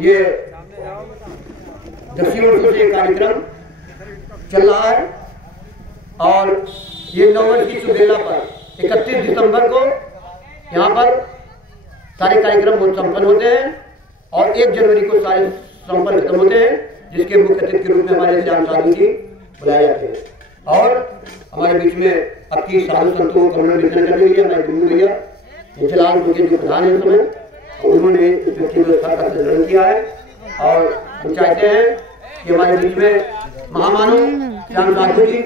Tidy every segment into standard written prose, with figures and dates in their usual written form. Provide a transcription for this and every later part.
ये 10 वर्षों से कार्यक्रम चल रहा है और ये 9 वर्ष की सुबेला पर 31 दिसंबर को यहाँ पर सारे कार्यक्रम संपन्न होते हैं और 1 जनवरी को सारे संपन्न खत्म होते हैं, जिसके मुख्य अतिथि के रूप में हमारे श्याम साधु जी बुलाए जाते हैं। और हमारे बीच में अब की साधु संतों को करुणा वितरण करने के लिए हमारे गुरु भैया फिलहाल उनके जो प्रधान है इस समय, उन्होंने इस व्यक्ति व्यवस्था का संचालन किया है। और हम चाहते हैं कि हमारे बीच में महामानव श्याम साधु जी,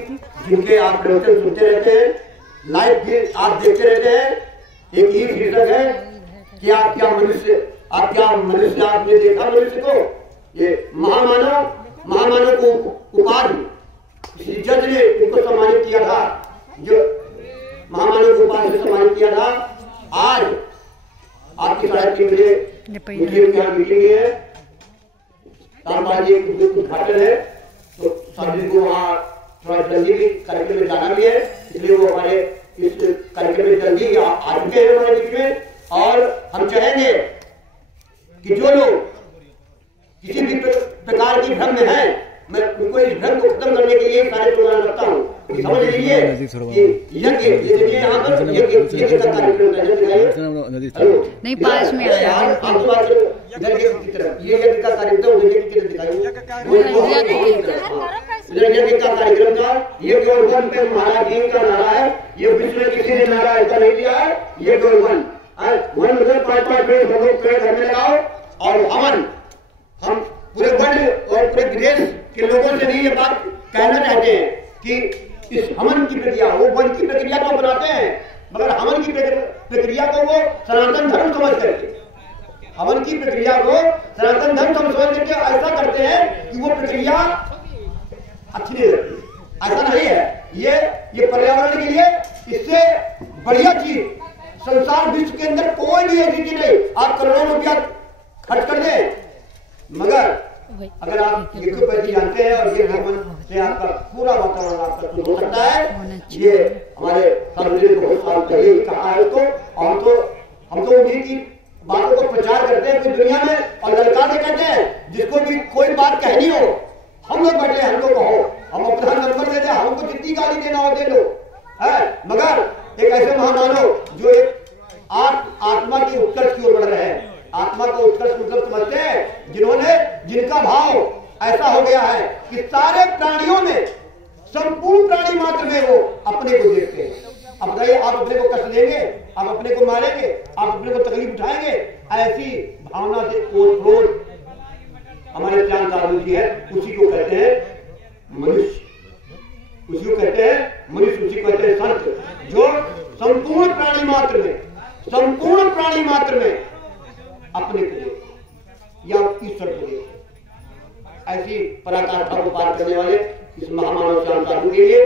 जिनके आप प्रवचन सुनते रहते हैं, लाइव भी आप देखते रहते हैं, एक ही शीर्षक है कि आप क्या मनुष्य आपने देखा मनुष्य को, ये महामानव को उपाधि जज ने उनको सम्मानित किया था, जो महामानव को उपाधि से सम्मानित किया था। आज आपकी 3:30 बजे मीटिंग है, उद्घाटन है, तो सभी को वहाँ थोड़ा जल्दी भी कार्यक्रम में जाना भी है, इसलिए वो हमारे इस कार्यक्रम में जल्दी आ चुके हैं हमारे बीच में। और हम चाहेंगे कि जो लोग किसी भी प्रकार की भ्रम में हैं, मैं उनको इस भ्रम को खत्म करने के लिए सारे प्रोग्राम रखता हूँ। समझ लीजिए कि यज्ञ यहाँ पर यज्ञ का कार्यक्रम नहीं, पास में ये यज्ञ का कार्यक्रम यज्ञ का कार्यक्रम था। ये गौरवन पे महाराज जी का नारा है, ये विश्व में किसी ने नारा ऐसा नहीं दिया है। ये गौरवन 5-5 पेड़ घर में लगाओ और अमन, हम पूरे वर्ल्ड और पूरे विदेश के लोगों से भी ये बात कहना चाहते हैं कि इस हवन की प्रक्रिया, वो वन की प्रक्रिया को बनाते हैं, मगर हवन की प्रक्रिया को वो सनातन धर्म समझ करके, हवन की प्रक्रिया को सनातन धर्म समझ करके ऐसा करते हैं कि वो प्रक्रिया अच्छी नहीं लगती। ऐसा नहीं है, ये पर्यावरण के लिए इससे बढ़िया चीज संसार विश्व के अंदर कोई भी ऐसी चीज नहीं। आप करोड़ों रुपया खर्च कर दें, मगर अगर आप ये तो पैसे जानते हैं और ये हवन से आपका पूरा वातावरण आपका शुद्ध हो सकता है। ये हमारे सार्वजनिक को बहुत साल पहले ही कहा है तो, हम तो उन्हीं की बातों को प्रचार करते हैं पूरी दुनिया में और ललका से कहते हैं जिसको भी कोई बात कहनी हो, हम लोग बैठे, हमको कहो, हम अपना नंबर दे दें, हमको जितनी गाली देना हो दे लो है। मगर एक ऐसे महामानव जो एक आत्मा की उत्कर्ष की ओर बढ़ रहे हैं, आत्मा को उत्कर्ष मतलब समझते हैं, जिनका भाव ऐसा हो गया है कि सारे प्राणियों में, संपूर्ण प्राणी मात्र में वो अपने को देखते हैं। अब बताइए, आप अपने को कष्ट देंगे, आप अपने को मारेंगे, आप अपने को तकलीफ उठाएंगे, ऐसी भावना से ओत-प्रोत हमारे श्याम साधु जी है, उसी को कहते हैं मनुष्य, उसी को कहते हैं मनुष्य, उसी को कहते हैं संत, जो संपूर्ण प्राणी मात्र में अपने को या ईश्वर को देखते। ऐसी पराकाष्ठा को पार करने वाले इस महामानव श्याम साधु के लिए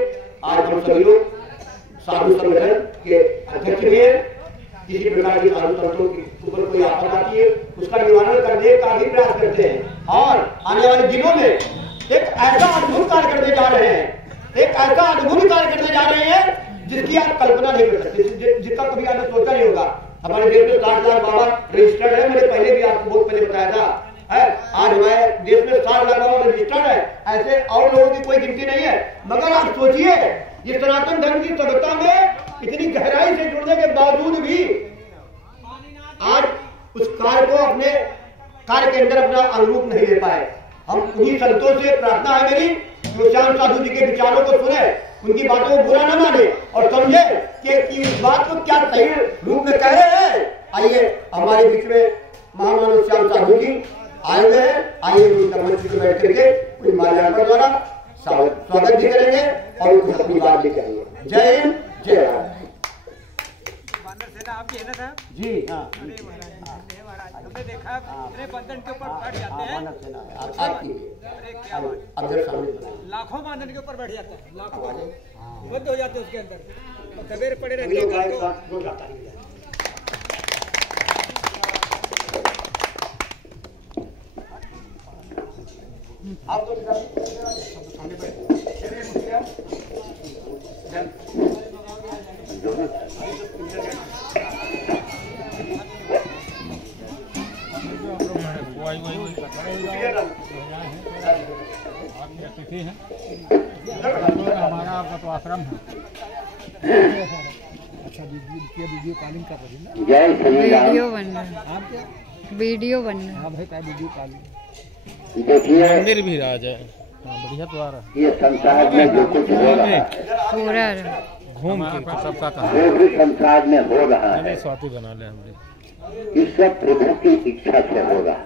आज हम सभी लोग साधु संगठन के अध्यक्ष भी हैं। किसी प्रकार की साधु संतों के ऊपर कोई आपदा आती है, उसका निवारण करने का भी प्रयास करते हैं और आने वाले दिनों में एक ऐसा अद्भुत कार्य करने जा रहे हैं, जिसकी आप कल्पना नहीं कर सकते, जिसका कभी आपने सोचा नहीं होगा। हमारे देश में 60 लाख बाबा रजिस्टर्ड है, मैंने पहले भी आपको बहुत पहले बताया था। आज हमारे देश में 60 लाख बाबा रजिस्टर्ड है, ऐसे और लोगों की कोई गिनती नहीं है। मगर आप सोचिए, ये सनातन धर्म की सभ्यता में इतनी गहराई से जुड़ने के बावजूद भी आज उस कार्य को अपने कार्य के अंदर अपना अनुरूप नहीं ले पाए। हम उन्हीं संतों से प्रार्थना है मेरी, जो श्याम साधु जी के विचारों को सुने, उनकी बातों को बुरा न माने और समझे कि इस बात को क्या सही रूप में कह रहे हैं। आइए, हमारे बीच में महामानव श्याम साधु जी आए हुए हैं, आइए उनका मंच पर बैठ करके कोई माल्यार्पण द्वारा स्वागत भी करेंगे और कुछ अपनी बात लेके आएंगे। जय हिंद, जय भारत। आपकी है ना साहब जी? हाँ, हमने देखा इतने बंधन के ऊपर बैठ जाते हैं, लाखों बंधन के ऊपर बैठ जाते हैं, लाखों बंद हो जाते हैं उसके अंदर, दबेर पड़े रहते हैं। आप तो सामने बैठे अतिथि हैं हमारा, आपका तो आश्रम है। अच्छा वीडियो कॉलिंग कर रही है। जय श्री राम। वीडियो बन रहा है, वीडियो बन रहा है। हाँ भाई, वीडियो कॉलिंग। देखिए मंदिर भी राज है, बढ़िया तो आ रहा है। ये संसार में जो कुछ हो रहा है, पूरा घूम के सबका कहा जो भी संसार में हो रहा है, स्वाति बना ले हमने। ये सब प्रभु की इच्छा से हो रहा है।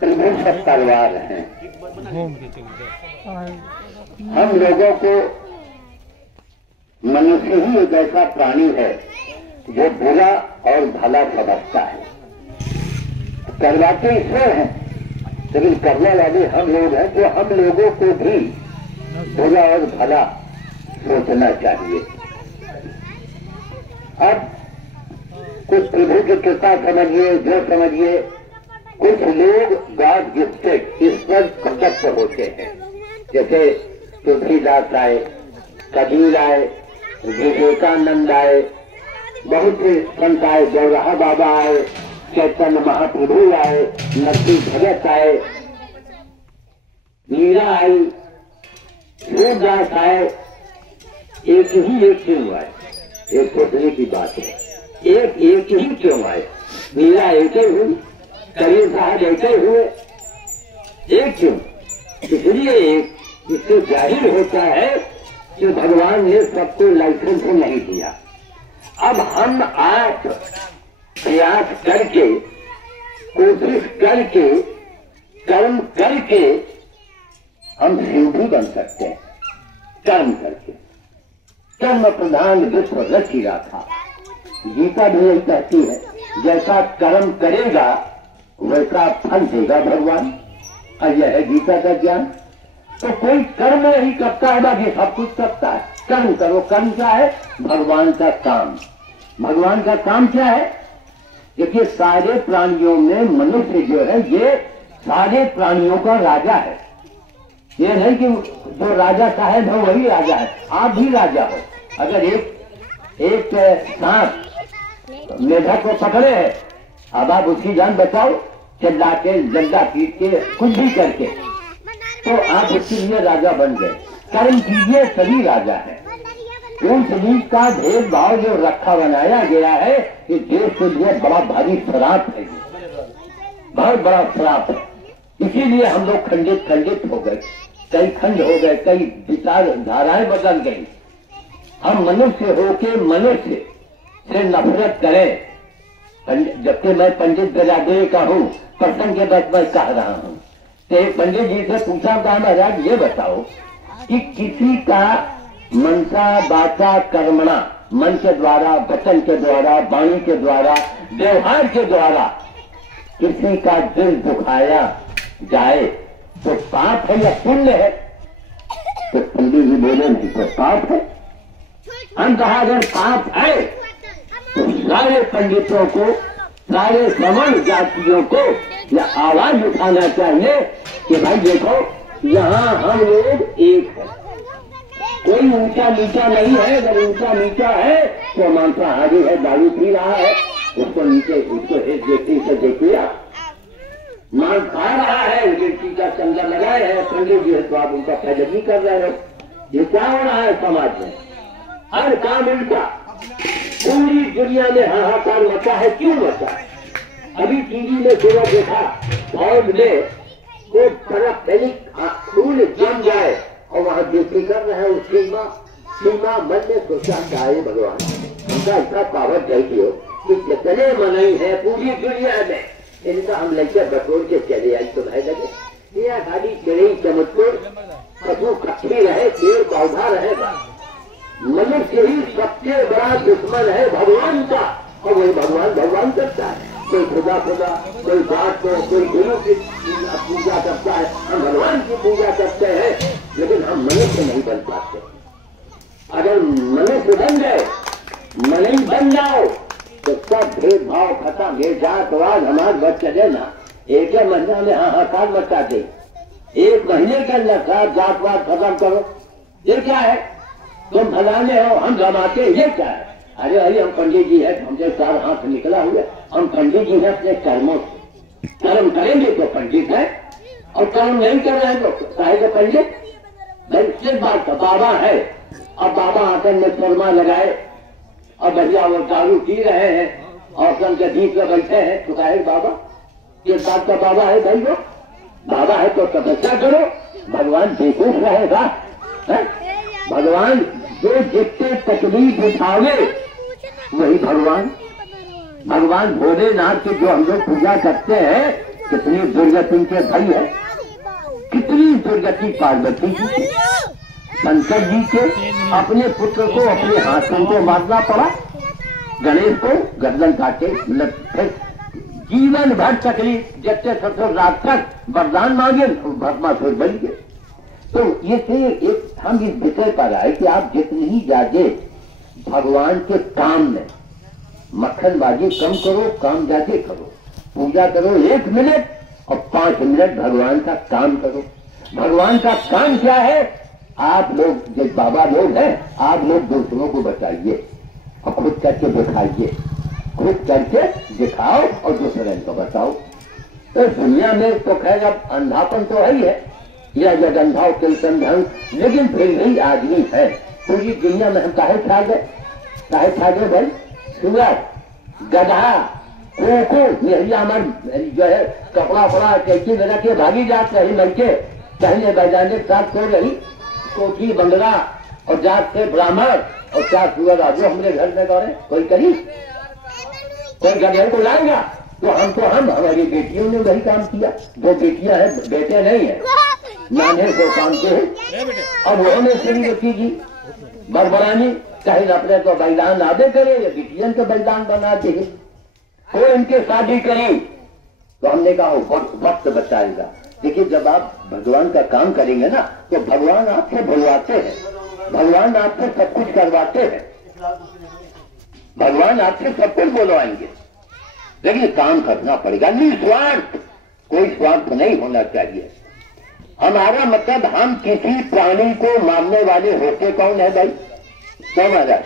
प्रभु सब करवार हैं। घूम के चलते हम लोगों को, मनुष्य ही एक ऐसा प्राणी है जो बुरा और भला समझता है। करवाते ईश्वर हैं, लेकिन करने वाले हम लोग हैं। तो हम लोगों को भी बुरा और भला सोचना चाहिए। अब कुछ प्रभु की कृपा समझिए, जो समझिए, कुछ लोग गॉड गिफ्टेड ईश्वर प्रदत्त होते हैं। जैसे तुलसीदास आए, कबीर आए, विवेकानंद आए, बहुत से संत आए, गौरहा बाबा आए, चैतन्य महाप्रभु आए, नरसिंह भगत आए, मीरा आई, सूरदास आए। एक ही क्यों आए? एक सोचने की बात है। एक ही क्यों आए? मीरा एक ही हुई, कबीर साहब एक ही हुए, एक क्यों? इसलिए एक, इससे जाहिर होता है कि भगवान ने सबको लाइसेंस नहीं दिया। अब हम आप प्रयास करके, कोशिश करके, कर्म करके हम शिव भी बन सकते हैं। कर्म करके, कर्म प्रधान विश्व रची रखा। गीता भी यही कहती है, जैसा कर्म करेगा वैसा फल देगा भगवान। और यह है गीता का ज्ञान। तो कोई कर्म नहीं करता है, बाकी सब कुछ करता है। कर्म करो। कर्म क्या है? भगवान का काम। भगवान का काम क्या है? देखिए, सारे प्राणियों में मनुष्य जो है, ये सारे प्राणियों का राजा है। ये नहीं कि जो राजा साहब है वही राजा है, आप भी राजा हो। अगर एक सांप मेढक को पकड़े है, अब आप उसकी जान बचाओ, चिल्ला के, डंडा पीट के, कुछ भी करके, तो आप उसके लिए राजा बन गए। कर्म कीजिए, सभी राजा है। उन सभी का भेदभाव जो रखा बनाया गया है, कि देश के लिए बड़ा भारी श्राप है, बहुत बड़ा श्राप है। इसीलिए हम लोग खंडित हो गए, कई खंड हो गए, कई विचारधाराएं बदल गई। हम मनुष्य होके मनुष्य से नफरत करें। जबकि मैं पंडित बिरादरी का हूँ, प्रसंग के बाद मैं कह रहा हूँ। तो पंडित जी से पूछा, कहा महाराज ये बताओ कि किसी का मनसा वाचा कर्मणा, मन के द्वारा, वचन के द्वारा, वाणी के द्वारा, व्यवहार के द्वारा किसी का दिल दुखाया जाए तो पाप है या पुण्य है? तो पंडित जी बोले नहीं, तो पाप है। हम कहा अगर पाप है तो सारे पंडितों को, सारे श्रमण जातियों को यह आवाज उठाना चाहिए कि भाई देखो, यहाँ हम लोग एक है। कोई ऊंचा नीचा नहीं है। अगर ऊंचा नीचा है तो मांसाहारी है, दारू पी रहा है, उसको नीचे, उसको एक व्यक्ति से देखिए, मांस खा रहा है, व्यक्ति का चंदा लगाए है, पंडित जी है, तो आप उनका पैदगी कर रहे हो। ये क्या हो रहा है समाज में? हर काम उल्टा। पूरी दुनिया में हाहाकार मचा है। क्यों मचा है? अभी टीवी में सुबह देखा, फौज में कोई तरफ फूल जम जाए और वहां ड्यूटी कर रहे हैं। सीमा मन में सोचा, चाहे भगवान उनका इतना पावर चाहिए कि जितने मनाई है पूरी दुनिया में, इनका हम लेकर बटोर के चले आई तो भाई लगे। यह खाली चिड़ई चमत्कार, पशु पक्षी रहे, पेड़ पौधा रहेगा। मनुष्य ही सबसे बड़ा दुश्मन है भगवान का, और वही भगवान करता है। कोई खुदा, कोई बात को, कोई गुरु की पूजा करता है। हम भगवान की पूजा करते हैं, लेकिन हम मनुष्य नहीं बन पाते। अगर मनुष्य बन गए, मनुष्य बन जाओ, तो सब भेदभाव खत्म। ये जातवाद हमारे बच चले ना, एक महीना में हाहाकार मचा दे। एक महीने के अंदर सब जातवाद खत्म करो। ये क्या है? तुम फलाने हो, हम जमाते, ये क्या है? अरे हम पंडित जी है, हमसे 4 हाथ निकला हुआ, हम पंडित जी हैं अपने कर्मों से, कर्म करेंगे तो पंडित है, और कर्म नहीं कर रहे हैं तो काहे को पंडित। भाई सिर्फ बात का बाबा है, अब बाबा आकर में शर्मा लगाए और भैया वो दारू पी रहे हैं और सन के बीच में बैठे हैं, तो काहे बाबा, ये बात का बाबा है भाई। वो बाबा है तो तपस्या करो, भगवान बेकूफ रहेगा। भगवान जो जितने तकलीफ उठावे वही भगवान। भगवान भोलेनाथ की जो हम लोग पूजा करते हैं, कितनी दुर्गति के भाई है, कितनी दुर्गति पार्वती की। शंकर जी के अपने पुत्र को अपने हाथों को मारना पड़ा, गणेश को गर्दन काटे, फिर जीवन भर तकलीफ, जबते ससुर रात तक वरदान मांगे भस्मासुर बन गए। तो ये से एक हम इस विषय पर आए कि आप जितनी ही जागे भगवान के काम में मक्खनबाजी कम करो, काम जाके करो, पूजा करो 1 मिनट और 5 मिनट भगवान का काम करो। भगवान का काम क्या है? आप लोग जो बाबा लोग हैं, आप लोग दूसरों को बताइए और खुद करके दिखाइए, खुद करके दिखाओ और दूसरे को बताओ। तो दुनिया में तो खैर अब अंधापन तो है ही है, या जब अंधाओं के संधन, लेकिन फिर भी आदमी है। पूरी दुनिया में हम काहे खा गए भाई? सुअर, गधा, कोको, मेहरिया मर जो है कपड़ा फड़ा कैची में रखे भागी जात रही, लड़के कहने बजाने के साथ सो रही, कोठी बंगला और जात से ब्राह्मण और क्या सुअर आजो हमारे घर में गौरे कोई करी, कोई गधे को लाएगा तो हम हमारी बेटियों ने वही काम किया। 2 बेटियां हैं, बेटे नहीं है, नाने को काम के हैं। अब उन्होंने श्री बच्ची जी बरबरानी चाहे अपने को बलिदान आदे करे या बिटियन को बलिदान बनाते हैं, तो इनके शादी करी तो हमने कहा वक्त बचाएगा। देखिए जब आप भगवान का काम करेंगे ना तो भगवान आपसे बुलवाते हैं, भगवान आपसे सब कुछ करवाते हैं, भगवान आपसे सब कुछ बुलवाएंगे, लेकिन काम करना पड़ेगा। निस्वार्थ, कोई स्वार्थ नहीं होना चाहिए। हमारा मतलब हम किसी प्राणी को मारने वाले होते कौन है भाई? क्या महाराज?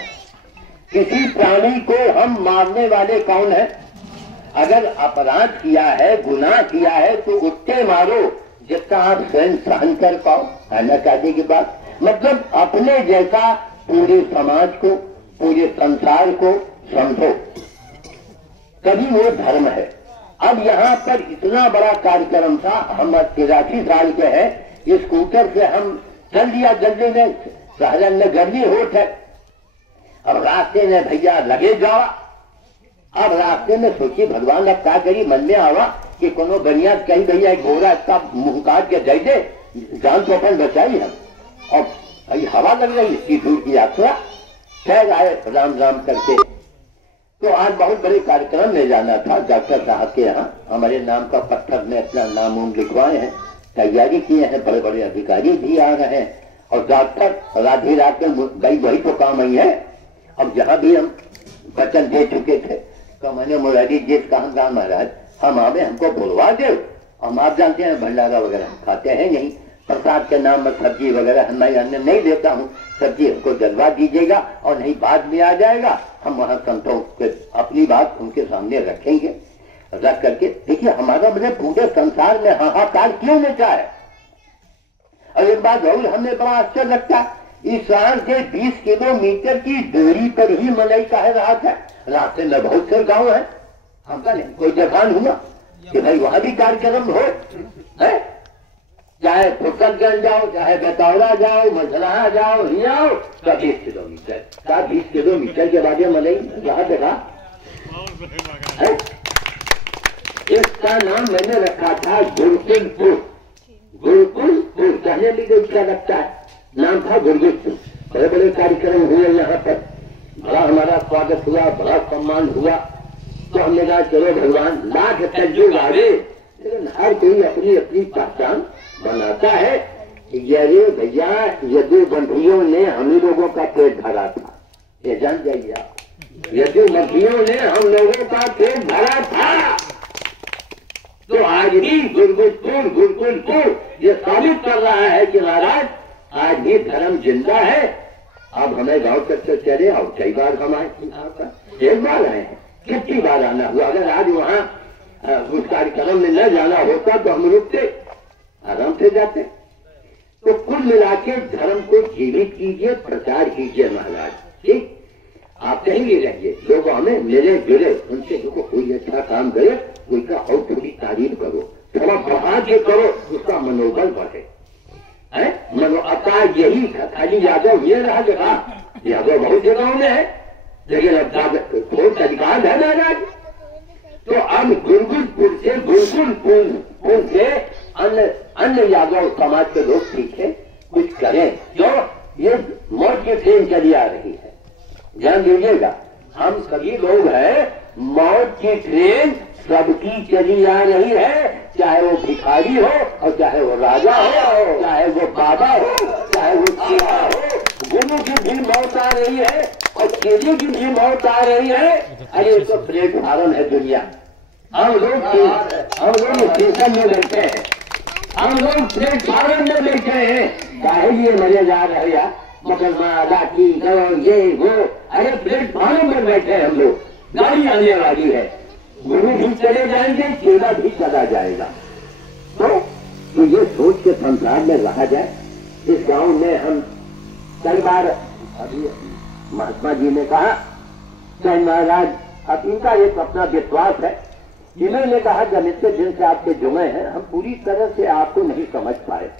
किसी प्राणी को हम मारने वाले कौन है? अगर अपराध किया है, गुनाह किया है तो उतने मारो जितना आप स्वयं सहन कर पाओ, है ना कहने की बात। मतलब अपने जैसा पूरे समाज को, पूरे संसार को समझो, तभी वो धर्म है। अब यहाँ पर इतना बड़ा कार्यक्रम था, हम 83 साल के हैं, स्कूटर से हम चल दिया जल्दी में, सहरन में गर्मी होत है। अब रास्ते में भैया लगे जावा, अब रास्ते में सोचिए भगवान अब क्या करी, मन में आवा कि कोनो बनिया कहीं भैया एक घोड़ा इसका मुंह काट के दे दे, जान तो अपन बचाई हम। और हवा लग रही, इतनी दूर की यात्रा, खैर आए राम राम करके। तो आज बहुत बड़े कार्यक्रम में जाना था डॉक्टर साहब के यहाँ, हमारे नाम का पत्थर में अपना नाम उम लिखवाए हैं, तैयारी किए हैं, बड़े बड़े अधिकारी भी आ रहे हैं, और डॉक्टर राधे रात में गई वही तो काम आई है। अब जहाँ भी हम वचन दे चुके थे तो मैंने मुरारी जी कहा महाराज हम आवे, हमको बुलवा दे। हम आप जानते हैं भंडारा वगैरह हम खाते हैं नहीं, प्रसाद के नाम में सब्जी वगैरह मैं अन्य नहीं देता हूँ, सब्जी हमको जलवा दीजिएगा और नहीं बाद में आ जाएगा, हम वहाँ संतों के अपनी बात उनके सामने रखेंगे। रख करके देखिए हमारा मुझे पूरे संसार में हाहाकार क्यों मचा है। और एक बात और हमें बड़ा आश्चर्य लगता है, इस शहर से 20 किलोमीटर की दूरी पर ही मलाई कह रहा था, रास्ते में बहुत से गाँव है, हमका नहीं कोई जबान हुआ कि भाई वहां भी कार्यक्रम हो है? चाहे फुटकगंज जाओ, चाहे बेतौरा जाओ, मझलाहा जाओ, नहीं आओ, का 20 किलोमीटर, का 20 किलोमीटर के बाद मलाई कहा देखा। इसका नाम मैंने रखा था गुरुकुलपुर। गुरुकुलपुर कहने भी इसका लगता है, नाम था गुरुकुलपुर। बड़े बड़े कार्यक्रम हुए यहाँ पर, बड़ा हमारा स्वागत हुआ, बड़ा सम्मान हुआ। तो हमने कहा चलो भगवान लाख तज्जु लागे, लेकिन हर कोई अपनी अपनी पहचान बनाता है। ये भैया यदु बंधियों ने हम ही लोगों का पेट भरा था, ये जान जाइए आप, यदु बंधियों ने हम लोगों का पेट भरा था। तो आज भी गुरुकुलपुर ये साबित कर रहा है कि महाराज आज भी धर्म जिंदा है। अब हमें गांव तक से चले आओ, कई बार हम आए, एक बार आए हैं, कितनी बार आना हुआ। अगर आज वहाँ उस कार्यक्रम में न जाना होता तो हम रुकते, आराम से जाते। तो कुल मिला के धर्म को जीवित कीजिए, प्रचार कीजिए महाराज। ठीक, आप कहीं भी रहिए, लोग हमें मिले जुले, उनसे देखो कोई अच्छा काम करे, कोई का और थोड़ी तारीफ करो, थोड़ा बढ़ा के करो, उसका मनोबल बढ़े। मनो अवतार यही था। खाली यादव ये रहा जगह, यादव बहुत जगहों में है, लेकिन अब बहुत अधिकार है महाराज। तो अब गुरुकुलपुर से गुरुकुलपुर से अन्य यादव समाज के लोग सीखे, कुछ करें। जो ये मौत की ट्रेन चली आ रही है, ध्यान दीजिएगा, हम सभी लोग हैं, मौत की ट्रेन सबकी चली आ रही है, चाहे वो भिखारी हो और चाहे वो राजा हो, चाहे वो बाबा हो, चाहे वो चेला हो, गुरु की भी मौत आ रही है और चेले की भी मौत आ रही है। अरे तो प्लेटफार्म है दुनिया, हम लोग स्टेशन में बैठे हैं, हम लोग प्लेटफार्म में बैठे हैं, चाहे ये मरे जा रहे हैं मुकदमा अदा की करो ये वो। अरे प्लेटफार्म में बैठे हैं हम लोग, गाड़ी आने वाली है, गुरु भी चले जाएंगे, चेला भी चला जाएगा। तो ये सोच के संसार में रहा जाए। इस गांव में हम कई बार, अभी महात्मा जी ने कहा, चाहे महाराज अब इनका एक अपना विश्वास है, जिन्होंने कहा जब इतने दिन से आपके जुमे हैं, हम पूरी तरह से आपको नहीं समझ पाए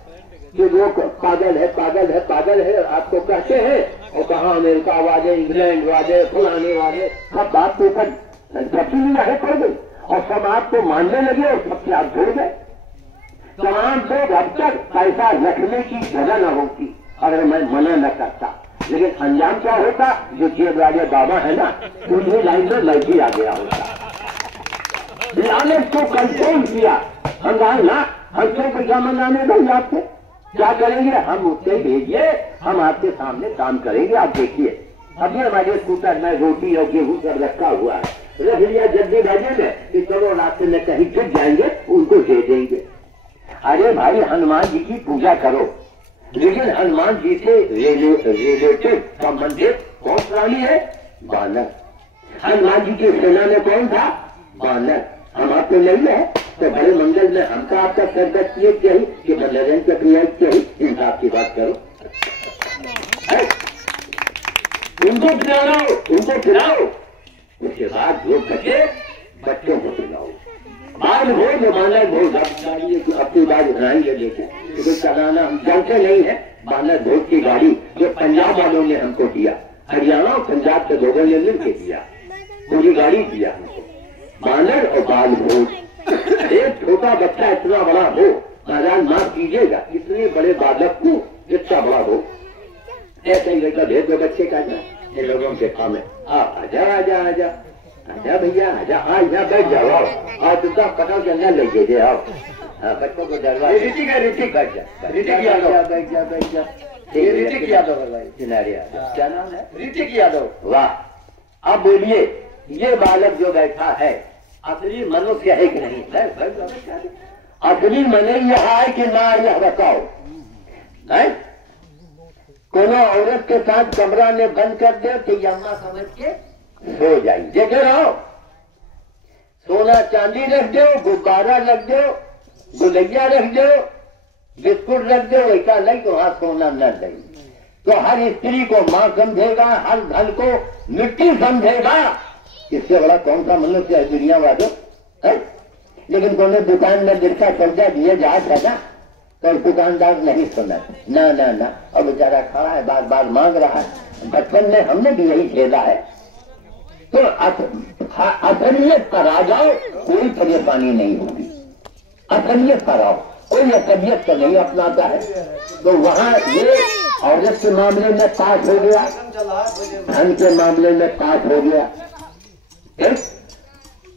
कि लोग पागल है पागल है पागल है आपको कहते हैं, और कहा अमेरिका वाले, इंग्लैंड वाले, फलाने वाले, सब बात को सबकी निगाहें पड़ गई और सब आपको मानने लगे और सबसे आप जुड़ गए। तमाम लोग अब तक पैसा रखने की जगह न होती अगर मैं मना न करता, लेकिन अंजाम क्या होता, जो जेब वाले बाबा है ना, उन्हीं लाइन में मैं भी आ गया होता। लालच को कंट्रोल किया, हम कहा ना, हम क्यों पैसा मंगाने दो आपसे, क्या करेंगे, हम उससे भेजिए, हम आपके सामने काम करेंगे, आप देखिए। अभी हमारे स्कूटर में रोटी और गेहूं सब रखा हुआ है, रख लिया जल्दी भेजे में कि चलो रास्ते में कहीं गिर जाएंगे, उनको दे देंगे। अरे भाई हनुमान जी की पूजा करो, लेकिन हनुमान जी से रिलेटेड संबंधित कौन प्राणी है, बानर। हनुमान जी की सेना में कौन था, बानर। हम आपको नहीं है तो बड़े मंगल में हमका आपका संकट किए चाहिए कि मनोरंजन का क्रिया चाहिए, इंसाफ की बात करो। उनको खिलाओ, उसके बाद जो बचे बच्चों को खिलाओ। बाल भोज बानर भोज अपनी बात बनाएंगे, लेकिन चलाना हम जानते नहीं है। बानर भोज की गाड़ी जो पंजाब वालों ने हमको दिया, हरियाणा और पंजाब के लोगों ने मिलकर दिया, पूरी गाड़ी दिया हमको, बानर और बाल भोज। एक छोटा बच्चा इतना बड़ा हो, महाराज माफ कीजिएगा, इतने बड़े बालक को इतना बड़ा हो, ऐसे ही लड़का भेज दो बच्चे का ना, ये लोगों के काम है। आप आजा आजा आजा आजा भैया आजा, हाँ यहाँ बैठ जाओ, और तुमका पटाव के अंदर ले गए आओ, बच्चों को डरवा ऋतिक बैठ जा, ऋतिक यादव बैठ जा बैठ जा, ऋतिक यादव है भाई, सिनारिया क्या नाम है, ऋतिक यादव। वाह, अब बोलिए ये बालक जो बैठा है असली मनुष्य है कि नहीं है, असली मनुष्य यह है कि ना, यह बताओ है। कोनो औरत के साथ कमरा में बंद कर दे तो यम्मा समझ के सो जाए, देखे रहो, सोना चांदी रख दो, गुब्बारा रख दो, गुलैया रख दो, बिस्कुट रख दो, ऐसा नहीं तो वहां सोना न दे। तो हर स्त्री को मां समझेगा, हर धन को मिट्टी समझेगा, इससे बड़ा कौन सा मनुष्य है दुनिया वालों है। लेकिन कोनो दुकान में जिसका सौदा दिए जा सका तो दुकानदार नहीं सुना, ना ना ना, और बेचारा खड़ा है, बार बार मांग रहा है। बचपन में हमने भी यही खेला है। तो असलियत पर आ जाओ, कोई परेशानी नहीं होगी। असलियत पर आओ, कोई असलियत तो नहीं अपनाता है। तो वहाँ ये औरत के मामले में पास हो गया, धन के मामले में पास हो गया,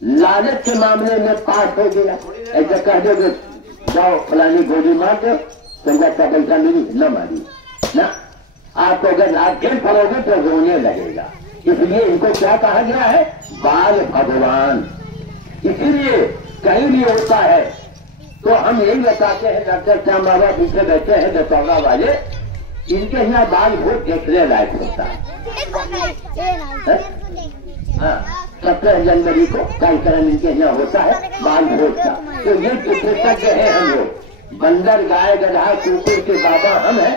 लालच के मामले में पास हो गया। ऐसा कह दो कि जाओ फलानी गोली मार दो, संगत का पैसा मिली, न मारी ना, आपको अगर आप खेल पड़ोगे तो रोने लगेगा। इसलिए इनको क्या कहा गया है, बाल भगवान। इसीलिए कहीं भी होता है तो हम यही बताते हैं, डॉक्टर श्याम बाबा पीछे बैठे हैं दशहरा वाले, इनके यहाँ बाल बहुत देखने लायक होता है। हाँ, 17 जनवरी को कार्यक्रम इनके यहाँ होता है बाल भोज का। तो ये चिकित्सक है हम लोग, बंदर गाय गधा कुकुर के बाबा हम हैं,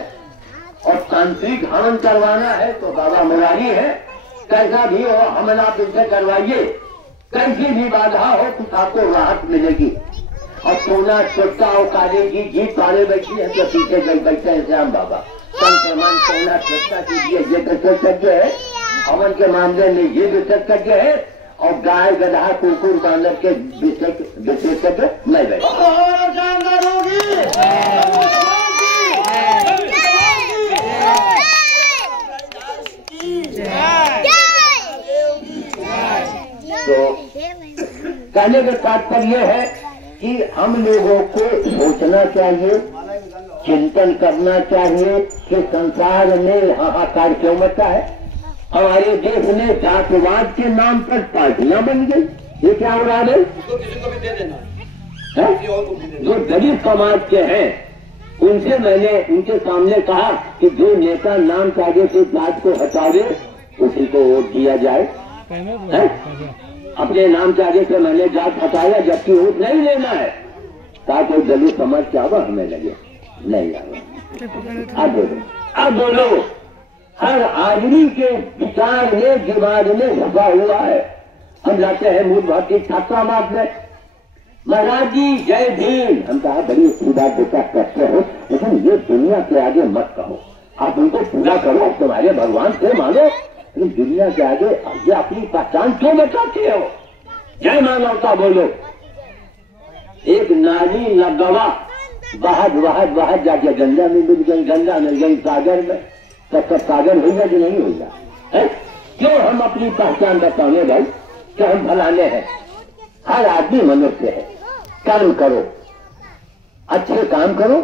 और तांत्रिक हवन करवाना है तो बाबा मुरारी है। कैसा भी हो हवन आप इनसे करवाइए, कैसी भी बाधा हो कुछ आपको राहत मिलेगी। और सोना छोटा और काली जी जीत पाले बैठी है तो पीछे गई बैठे हैं श्याम बाबा। संक्रमण सोना छोटा कीजिए, ये विशेषज्ञ है हवन के मामले में, ये विशेषज्ञ है। और गाय गधा कुकुर बांधर के विशेषज्ञ मैं बैठा। तो कहने का तात्पर्य है कि हम लोगों को सोचना चाहिए, चिंतन करना चाहिए कि संसार में हाहाकार क्यों मचा है। हमारे देश में जातिवाद के नाम पर पार्टियां बन गई, ये क्या हो रहा है? किसी को भी दे देना, जो गरीब समाज के हैं उनसे मैंने उनके सामने कहा कि जो नेता नाम कायदे से जात को हटा दे उसी को वोट दिया जाए। अपने नाम कायदे से मैंने जात हटाया, जबकि वोट नहीं लेना है, ताकि दलित समाज क्या हुआ हमें लगे नहीं आवा। अब बोलो, हर आदमी के विचार में दिमाग में घुसा हुआ है। हम जाते हैं मूल भारतीय छात्रावास में, महाराज जी जय भीम, हम कहा बड़ी अच्छी बात बेटा करते हो, लेकिन ये दुनिया के आगे मत कहो, आप उनको पूरा करो, तुम्हारे भगवान से मानो, लेकिन दुनिया के आगे ये अपनी पहचान क्यों बचाते हो? जय मानवता बोलो। एक नानी लगवा बाहर जाके गंगा में मिल गई, गंगा मिल गई सागर में, तब सागर होगा कि नहीं होगा? क्यों हम अपनी पहचान बताने भाई कि हम फलाने हैं? हर आदमी मनुष्य है, कर्म करो, अच्छे काम करो,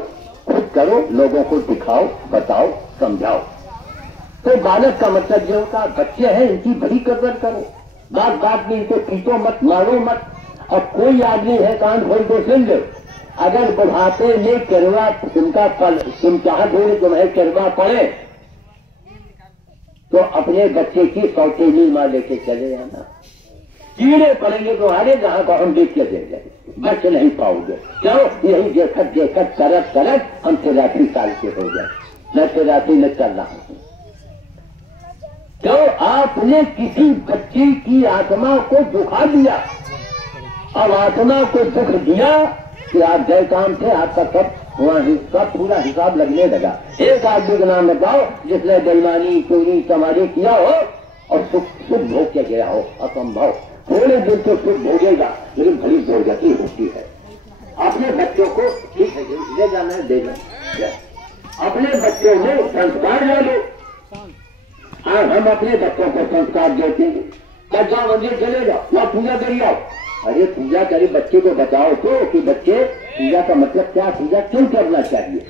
खुद करो, लोगों को दिखाओ, बताओ, समझाओ। तो बालक का मतलब जो होता, बच्चे हैं इनकी बड़ी कदर करो, बात में इनको पीटो मत, मारो मत। और कोई आदमी है कान खोल दो सिंध, अगर बुढ़ापे में करवा तुमका पल तुम चाहत हो तुम्हें करवा पड़े तो अपने बच्चे की सौतेली माँ लेके चले जाना, कीड़े पड़ेंगे तुम्हारे जहां को हम देख के दे जाए, बच नहीं पाओगे। चलो यही देखत करत हम 83 साल के हो जाए, मैं 83 में चल रहा हूं। तो आपने किसी बच्चे की आत्मा को दुखा दिया, अब आत्मा को दुख दिया कि आप जय काम थे, आपका सब वहां पूरा हिसाब लगने लगा। एक आदमी का नाम बताओ जिसने बेईमानी चोरी चमारी किया हो और सुख भोग के गया हो, असंभव। थोड़े दिन तो सुख भोगेगा लेकिन बड़ी दुर्गति होती है। अपने बच्चों को ठीक है ले जाना है, दे जाना, अपने बच्चों में संस्कार डालो। हम अपने बच्चों को संस्कार देते हैं, कच्चा मंदिर चले जाओ, वहां पूजा करिए आओ। अरे पूजा करे, बच्चे को बताओ तो कि बच्चे पूजा का मतलब क्या, पूजा क्यों करना चाहिए,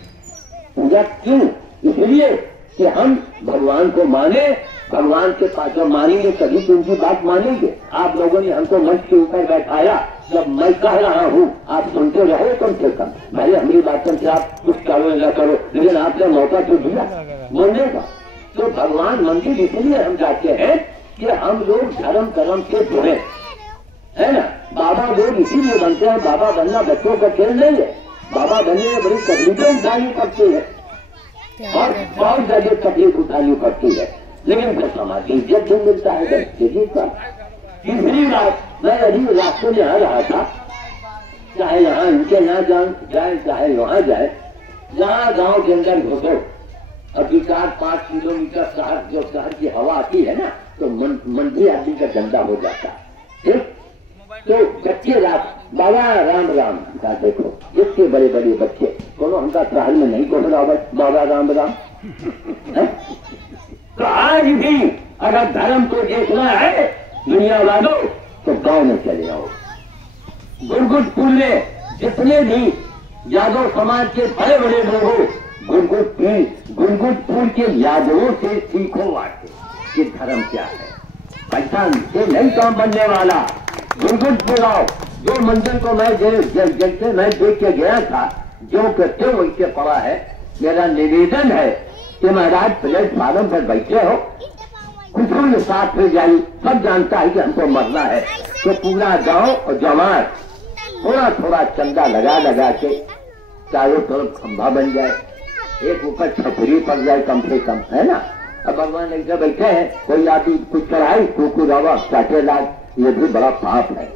पूजा क्यों? इसलिए कि हम भगवान को माने, भगवान के पास जब मानेंगे तभी तो उनकी बात मानेंगे। आप लोगों ने हमको मंच के ऊपर बैठाया, जब मैं कह रहा हूँ आप सुनते रहो कम से कम, भले हमारी बातों से आप कुछ करो न करो, लेकिन आपने मौका तो दिया बोलने का। तो भगवान मंदिर इसलिए हम जाते हैं कि हम लोग धर्म कर्म से जुड़े, है ना। बाबा लोग इसीलिए बनते हैं, बाबा बनना बच्चों का खेल नहीं है, बाबा बनने में बड़ी तकलीफें उठानी पड़ती है और बहुत ज्यादा तकलीफ उठानी पड़ती है, लेकिन फिर समाज इज्जत भी मिलता है बच्चे जी का। तीसरी बात, मैं अभी रास्ते में आ रहा था, चाहे यहाँ इनके यहाँ जाए चाहे वहां जाए, जहाँ गांव के अंदर घुसो, अभी 4-5 किलोमीटर शहर की हवा आती है ना, तो मन भी आदमी का गंदा हो जाता है। ठीक, तो बच्चे बाबा राम राम का देखो, जितने बड़े बड़े बच्चे कोनो हमका शहर में नहीं को बाबा राम राम है? तो आज भी अगर धर्म को देखना है दुनिया वालों तो गांव में चले आओ। गुरगुटपुर में जितने भी यादव समाज के बड़े बड़े लोगों, गुरगुटपुर के यादवों से सीखो आके कि धर्म क्या है, पैसा से नहीं काम बनने वाला। गुरगुटपुर आओ, जो मंदिर को मैं जैसे मैं देख के गया था, जो करते वैसे पड़ा है। मेरा निवेदन है कि महाराज प्लेटफार्म पर बैठे हो, कुछ ने साथ में जाई, सब जानता है कि हमको मरना है, तो पूरा गांव और जमात थोड़ा थोड़ा चंदा लगा लगा के चारों तरफ खंभा बन जाए, एक ऊपर छतरी पड़ जाए कम से कम, है ना। अब भगवान ऐसे बैठे हैं, कोई आदमी कुछ चढ़ाई कुकू रवा चाटे लाल, ये भी बड़ा पाप है,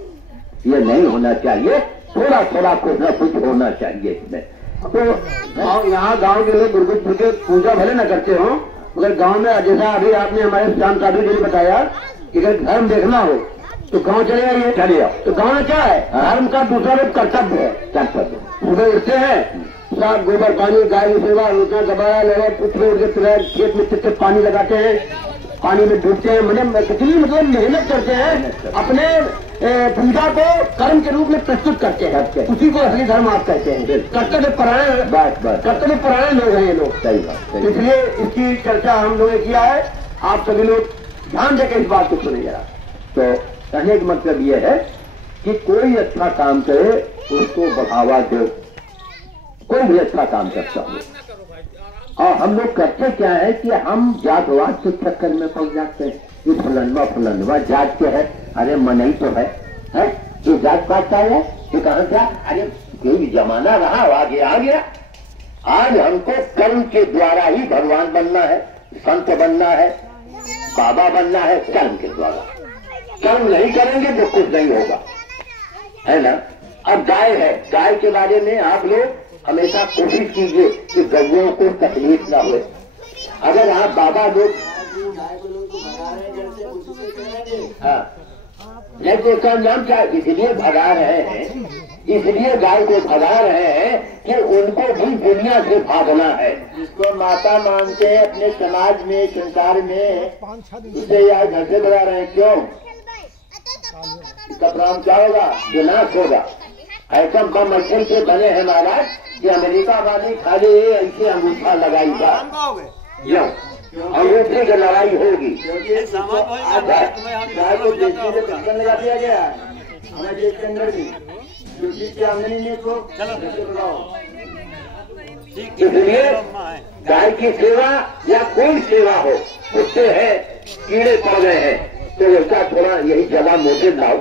ये नहीं होना चाहिए। थोड़ा थोड़ा कुछ न कुछ होना चाहिए इसमें। तो यहाँ गांव के लोग गुरगुज के पूजा भले न करते हो, मगर गांव में जैसा अभी आपने हमारे श्याम साधु जी ने बताया कि अगर धर्म देखना हो तो गांव चले आइए, चले आओ। तो गांव में क्या है, धर्म का दूसरा रूप कर्तव्य है। कर्तव्य सुबह उठते हैं, साफ गोबर पानी, गाय की सेवा, उतना दबाया लगा, पुछले उठ के खेत में चिट्टे पानी लगाते हैं, पानी में डूबते हैं, मतलब कितनी मतलब मेहनत करते हैं, अपने पूजा को कर्म के रूप में प्रस्तुत करते हैं। उसी को असली धर्म आप कहते हैं। कर्तव्य परायण, कर्तव्य परायण लोग हैं ये लोग। सही बात। इसलिए इसकी चर्चा हम लोगों ने किया है, आप सभी लोग ध्यान देकर इस बात को सुने जरा। तो कहने का मतलब ये है कि कोई अच्छा काम करे उसको बढ़ावा दो, कोई भी अच्छा काम करता हो। और हम लोग करते क्या है कि हम जातवाद के चक्कर में पड़ जाते हैं, ये फलनवा जात के है, अरे मन ही तो है ये जात पात का है, ये कहां क्या, अरे कोई जमाना रहा आगे आ गया। आज हमको कर्म के द्वारा ही भगवान बनना है, संत बनना है, बाबा बनना है, कर्म के द्वारा। कर्म नहीं करेंगे तो कुछ नहीं होगा, है ना। अब गाय है, गाय के बारे में आप लोग हमेशा कोशिश कीजिए कि गौओं को तकलीफ ना हो। अगर आप बाबा लोग हाँ नहीं तो उसका नाम क्या, इसलिए भगा रहे हैं, इसलिए गाय को भगा रहे हैं कि उनको भी दुनिया से भागना है। जिसको माता मानते हैं अपने समाज में, संसार में, उसे यार घर से भगा रहे हैं। क्यों? इसका परिणाम क्या होगा? विनाश होगा। ऐसा बम मच्छर के बने हैं महाराज कि अमेरिका वाले खाली ऐसे अंगूठा लगाएगा, अंगूठे की लड़ाई होगी। लगा दिया गया हमें देश के अंदर भी, जो चीज की आमदनी नहीं को इसलिए गाय की सेवा या कोई सेवा हो, उससे है कीड़े पड़ गए हैं तो उसका थोड़ा यही जगह मोटे लाओ,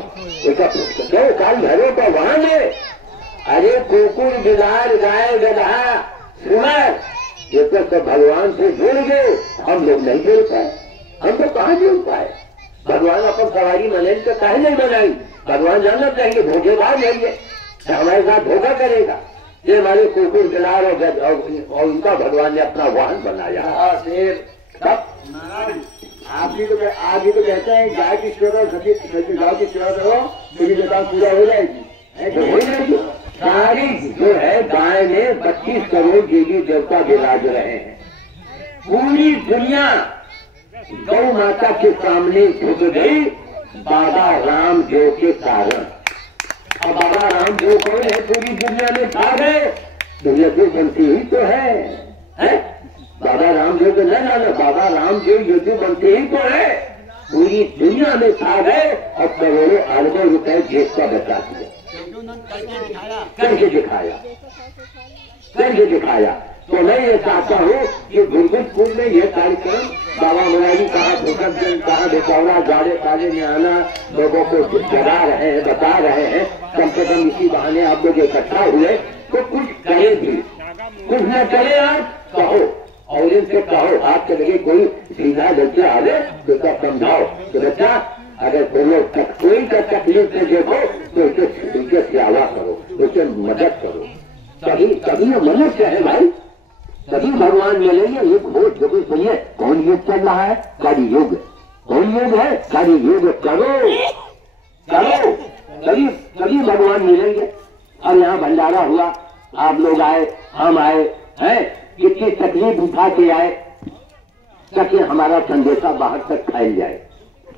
उसका काल घरों का वहां में। अरे कुकुर बिलार गाय गधा सुनर ये तो सब भगवान से जुड़ गए, हम लोग नहीं जुड़ पाए। हम तो कहाँ जुड़ पाए? भगवान अपन सवारी मने तो कहे नहीं बनाई। भगवान जानना चाहिए धोखेबाज है ये, हमारे साथ धोखा करेगा। ये हमारे कुकुर बिलार और उनका भगवान ने अपना वाहन बनाया। आप भी तो कहते हैं गाय की सेवा, गाँव की सेवा करो, मेरी बेटा पूरा हो जाएगी। सारी जो है गाय में 25 करोड़ देवी देवता विराज रहे हैं। पूरी दुनिया गौ माता के सामने झुक गई बाबा रामदेव के कारण। अब बाबा रामदेव कौन है? पूरी दुनिया में छा गए, दुनिया की बनती ही तो है? बाबा रामदेव तो नहीं जाना, बाबा रामदेव युद्ध बनते ही तो है, पूरी दुनिया में छा गए और करोड़ों अरबों रुपए जेब का बचा दिया, करके दिखाया। तो मैं ये चाहता हूँ कि गुरगुजपुर में ये कार्यक्रम बाबा मुरारी कहा, भूकंप कहा, बेचौरा जाड़े पाले में आना, लोगों को जगा रहे हैं, बता रहे हैं। कम से कम इसी बहाने आप लोग इकट्ठा हुए तो कुछ करे भी, कुछ न करे आप कहो और इनसे कहो, आपके लगे कोई सीधा बच्चा आवे तो क्या समझाओ कि बच्चा अगर कोई का तकलीफ से देखो तो उनके सेवा करो, उसे मदद करो, तभी मनुष्य है भाई, तभी भगवान मिलेंगे। ये घोष जो भी सुनिए, कौन युग चल रहा है? कलि युग। कौन युग है? कलि युग। करो तभी भगवान मिलेंगे। और यहाँ भंडारा हुआ, आप लोग आए, हम आए हैं, कितनी तकलीफ उठा के आए ताकि हमारा संदेशा बाहर तक फैल जाए,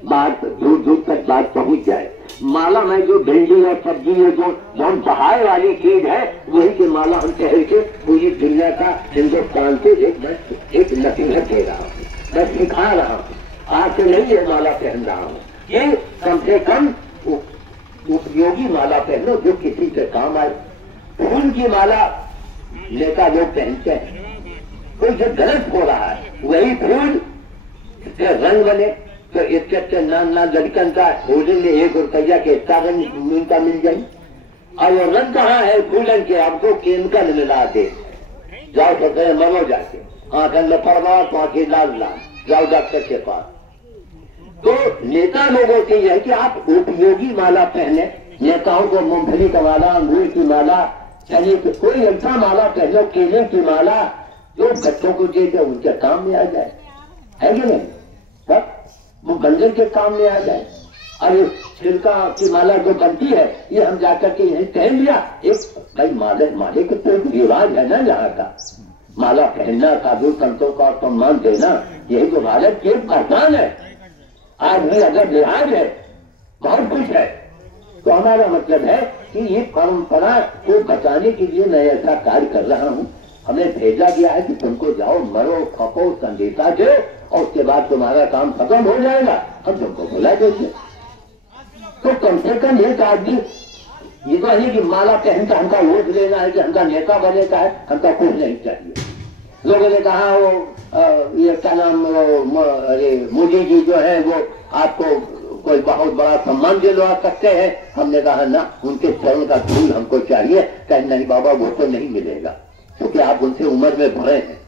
बात दूर दूर तक बात पहुंच जाए। माला में जो भिंडी और सब्जी है, जो बहुत बहाय वाली चीज है, वही की माला हम शहर के पूरी दुनिया का, हिंदुस्तान के एक नसीहत दे रहा हूँ, मैं सिखा रहा हूँ। आज से नहीं ये माला पहन रहा हूँ कि कम से कम उपयोगी माला पहनो जो किसी के काम आए। फूल की माला नेता लोग पहनते हैं, कोई जो गलत हो रहा है वही फूल से रंग बने, तो इसके अच्छे ना लड़कन का भोजन में 1 रुपया के साधन न्यूनता मिल जाए। और वो रंग कहाँ है फूलन के, आपको केमिकल मिला दे। जाओ तो मरो जाके आंख अंदर परवार तो आंखें लाल लाल, जाओ डॉक्टर के पास। तो नेता लोगों से यह कि आप उपयोगी माला पहने, नेताओं को मूंगफली का माला, अंगूर की माला, चने की कोई ऐसा माला पहनो, केले की माला जो बच्चों को दे दे, उनके काम में आ जाए, है कि नहीं? तब वो बंदर के काम में आ जाए। और छिलका की माला जो बनती है ये हम जाकर के यही पहन लिया। एक भाई माले के तो रिवाज है ना यहाँ का, माला पहनना, साधु संतों का सम्मान देना, यही तो भारत की पहचान है। आज भी अगर लिहाज है, बहुत कुछ है, तो हमारा मतलब है कि ये परंपरा को बचाने के लिए मैं ऐसा कार्य कर रहा हूँ। हमें भेजा गया है कि तुमको जाओ, मरो, खपो, संदेशा दो और उसके बाद तुम्हारा काम खत्म हो जाएगा, हम तुमको बुला देंगे। तो कम से कम एक आदमी ये तो नहीं कि माला पहनकर हमका वोट लेना है, कि हमका नेता बनेगा है, हमका कुछ नहीं चाहिए। लोगों ने कहा वो ये क्या नाम, अरे मोदी जी जो है वो आपको कोई बहुत बड़ा सम्मान दिलवा सकते हैं। हमने कहा ना, उनके चरण का धूल हमको चाहिए। कहीं नहीं बाबा, वो तो नहीं मिलेगा, क्योंकि आप उनसे उम्र में बड़े हैं,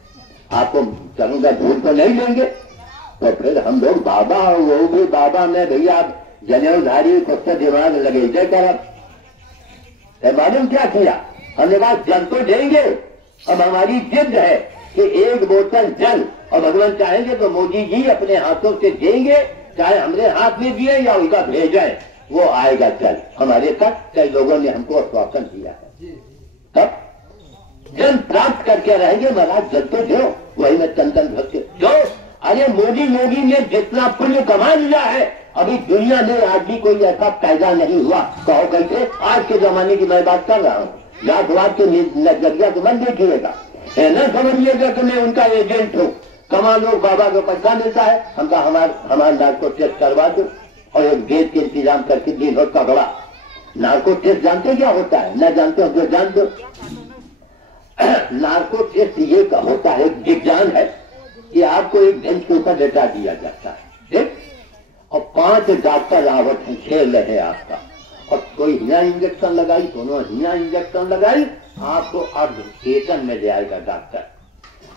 आपको चरण का धूल तो नहीं लेंगे। तो फिर हम लोग बाबा, वो भी बाबा में भैया आप जनेऊधारी खुद दिमाग लगे कर मालूम क्या किया, हमने कहा जल तो देंगे। अब हमारी जिद है कि 1 बोतल जल, और भगवान चाहेंगे तो मोदी जी अपने हाथों से देंगे, चाहे हमने हाथ में दिए या उनका भेजे, वो आएगा जल हमारे तक। कई लोगों ने हमको आश्वासन दिया है, तब जल प्राप्त करके रहेंगे। महाराज जल तो दो, वही में चंदन भक्त दो। अरे मोदी योगी ने जितना पुण्य कमा लिया है, अभी दुनिया में आज भी कोई ऐसा पैदा नहीं हुआ। कहो कैसे? आज के जमाने की मैं बात कर रहा हूँ, जातवाद के नजरिया तो मन देखिएगा, न समझिएगा कि मैं उनका एजेंट हूँ। कमा लो, बाबा को पैसा मिलता है, हमका हमारा नार्को टेस्ट करवा दो, और एक गेट के इंतजाम करके दिन भर का बड़ा नार्को टेस्ट जानते क्या होता है? न जानते हो तो जान दो। नार्को टेस्ट ये का होता है, विज्ञान है कि आपको एक बेंच के ऊपर लेटा दिया जाता है, ठीक? और 5 डॉक्टर आवत हैं, खेल रहे आपका, और कोई हिना इंजेक्शन लगाई, दोनों हिना इंजेक्शन लगाई, आपको अर्ध चेतन में ले आएगा डॉक्टर।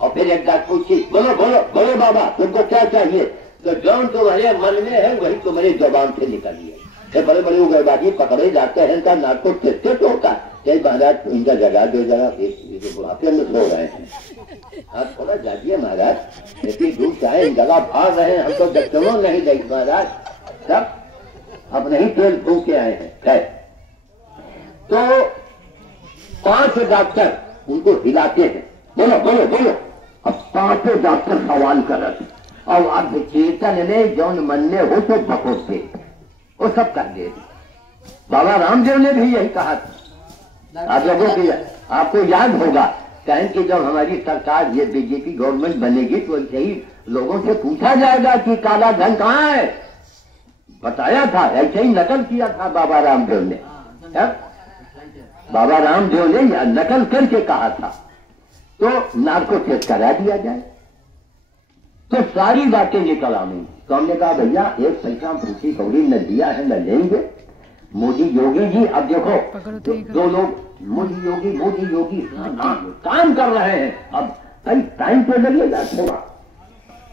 और फिर एक डॉक्टर पूछी, बोलो बोलो बोलो बाबा, तुमको क्या चाहिए? तो जो तुम्हारे मन में है वही तुम्हारी जुबान से निकलिए। बड़े बड़े उग्रवादी पकड़े जाते हैं, इनका नार्को टेस्ट होता है। कई महाराज इनका जगह दो, जगह बुढ़ापे में सो रहे हैं, आप थोड़ा जागिए महाराज, इतनी धूप चाहे गला फाड़ रहे हैं, हम तो दक्षिणों नहीं देख महाराज, सब अपने ही तेल फूक के आए हैं। तो 5 डॉक्टर उनको हिलाते हैं, बोलो बोलो बोलो। अब 5 डॉक्टर सवाल करते, और अब चेतन ने जौन मन में हो तो बकोते, वो सब कर दे। बाबा रामदेव ने भी यही कहा था। आप लोगों की आपको याद होगा, कहें कि जब हमारी सरकार ये बीजेपी गवर्नमेंट बनेगी तो ऐसे ही लोगों से पूछा जाएगा कि काला धन कहाँ है। बताया था, ऐसे ही नकल किया था बाबा रामदेव ने। बाबा रामदेव ने नकल करके कहा था, तो नार्को टेस्ट करा दिया जाए, तो सारी बातें निकल आनी। तो हमने कहा भैया 1 पैसा भूखी कौड़ी न दिया है न लेंगे। मोदी योगी जी, अब देखो दो लोग मोदी योगी काम कर रहे हैं। अब भाई टाइम तो लगेगा थोड़ा।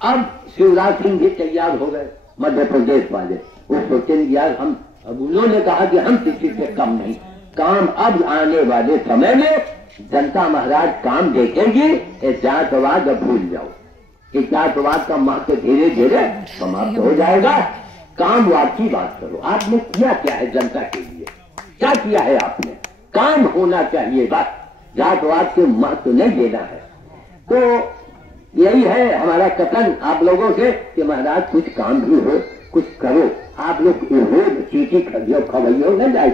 अब शिवराज सिंह जी तैयार हो गए, मध्य प्रदेश वाले, वो सोचेंगे यार हम, अब उन्होंने कहा कि हम किसी से कम नहीं, काम अब आने वाले समय में जनता महाराज काम देखेगी। जातवाद भूल जाओ, जातवाद का महत्व धीरे धीरे समाप्त हो जाएगा। कामवाद की बात करो, आपने किया क्या है जनता के लिए, क्या किया है आपने? काम होना चाहिए, बस जातवाद के महत्व नहीं देना है। तो यही है हमारा कथन आप लोगों से कि महाराज कुछ काम भी हो, कुछ करो। आप लोग रोज चीटी खवैयो न जाए,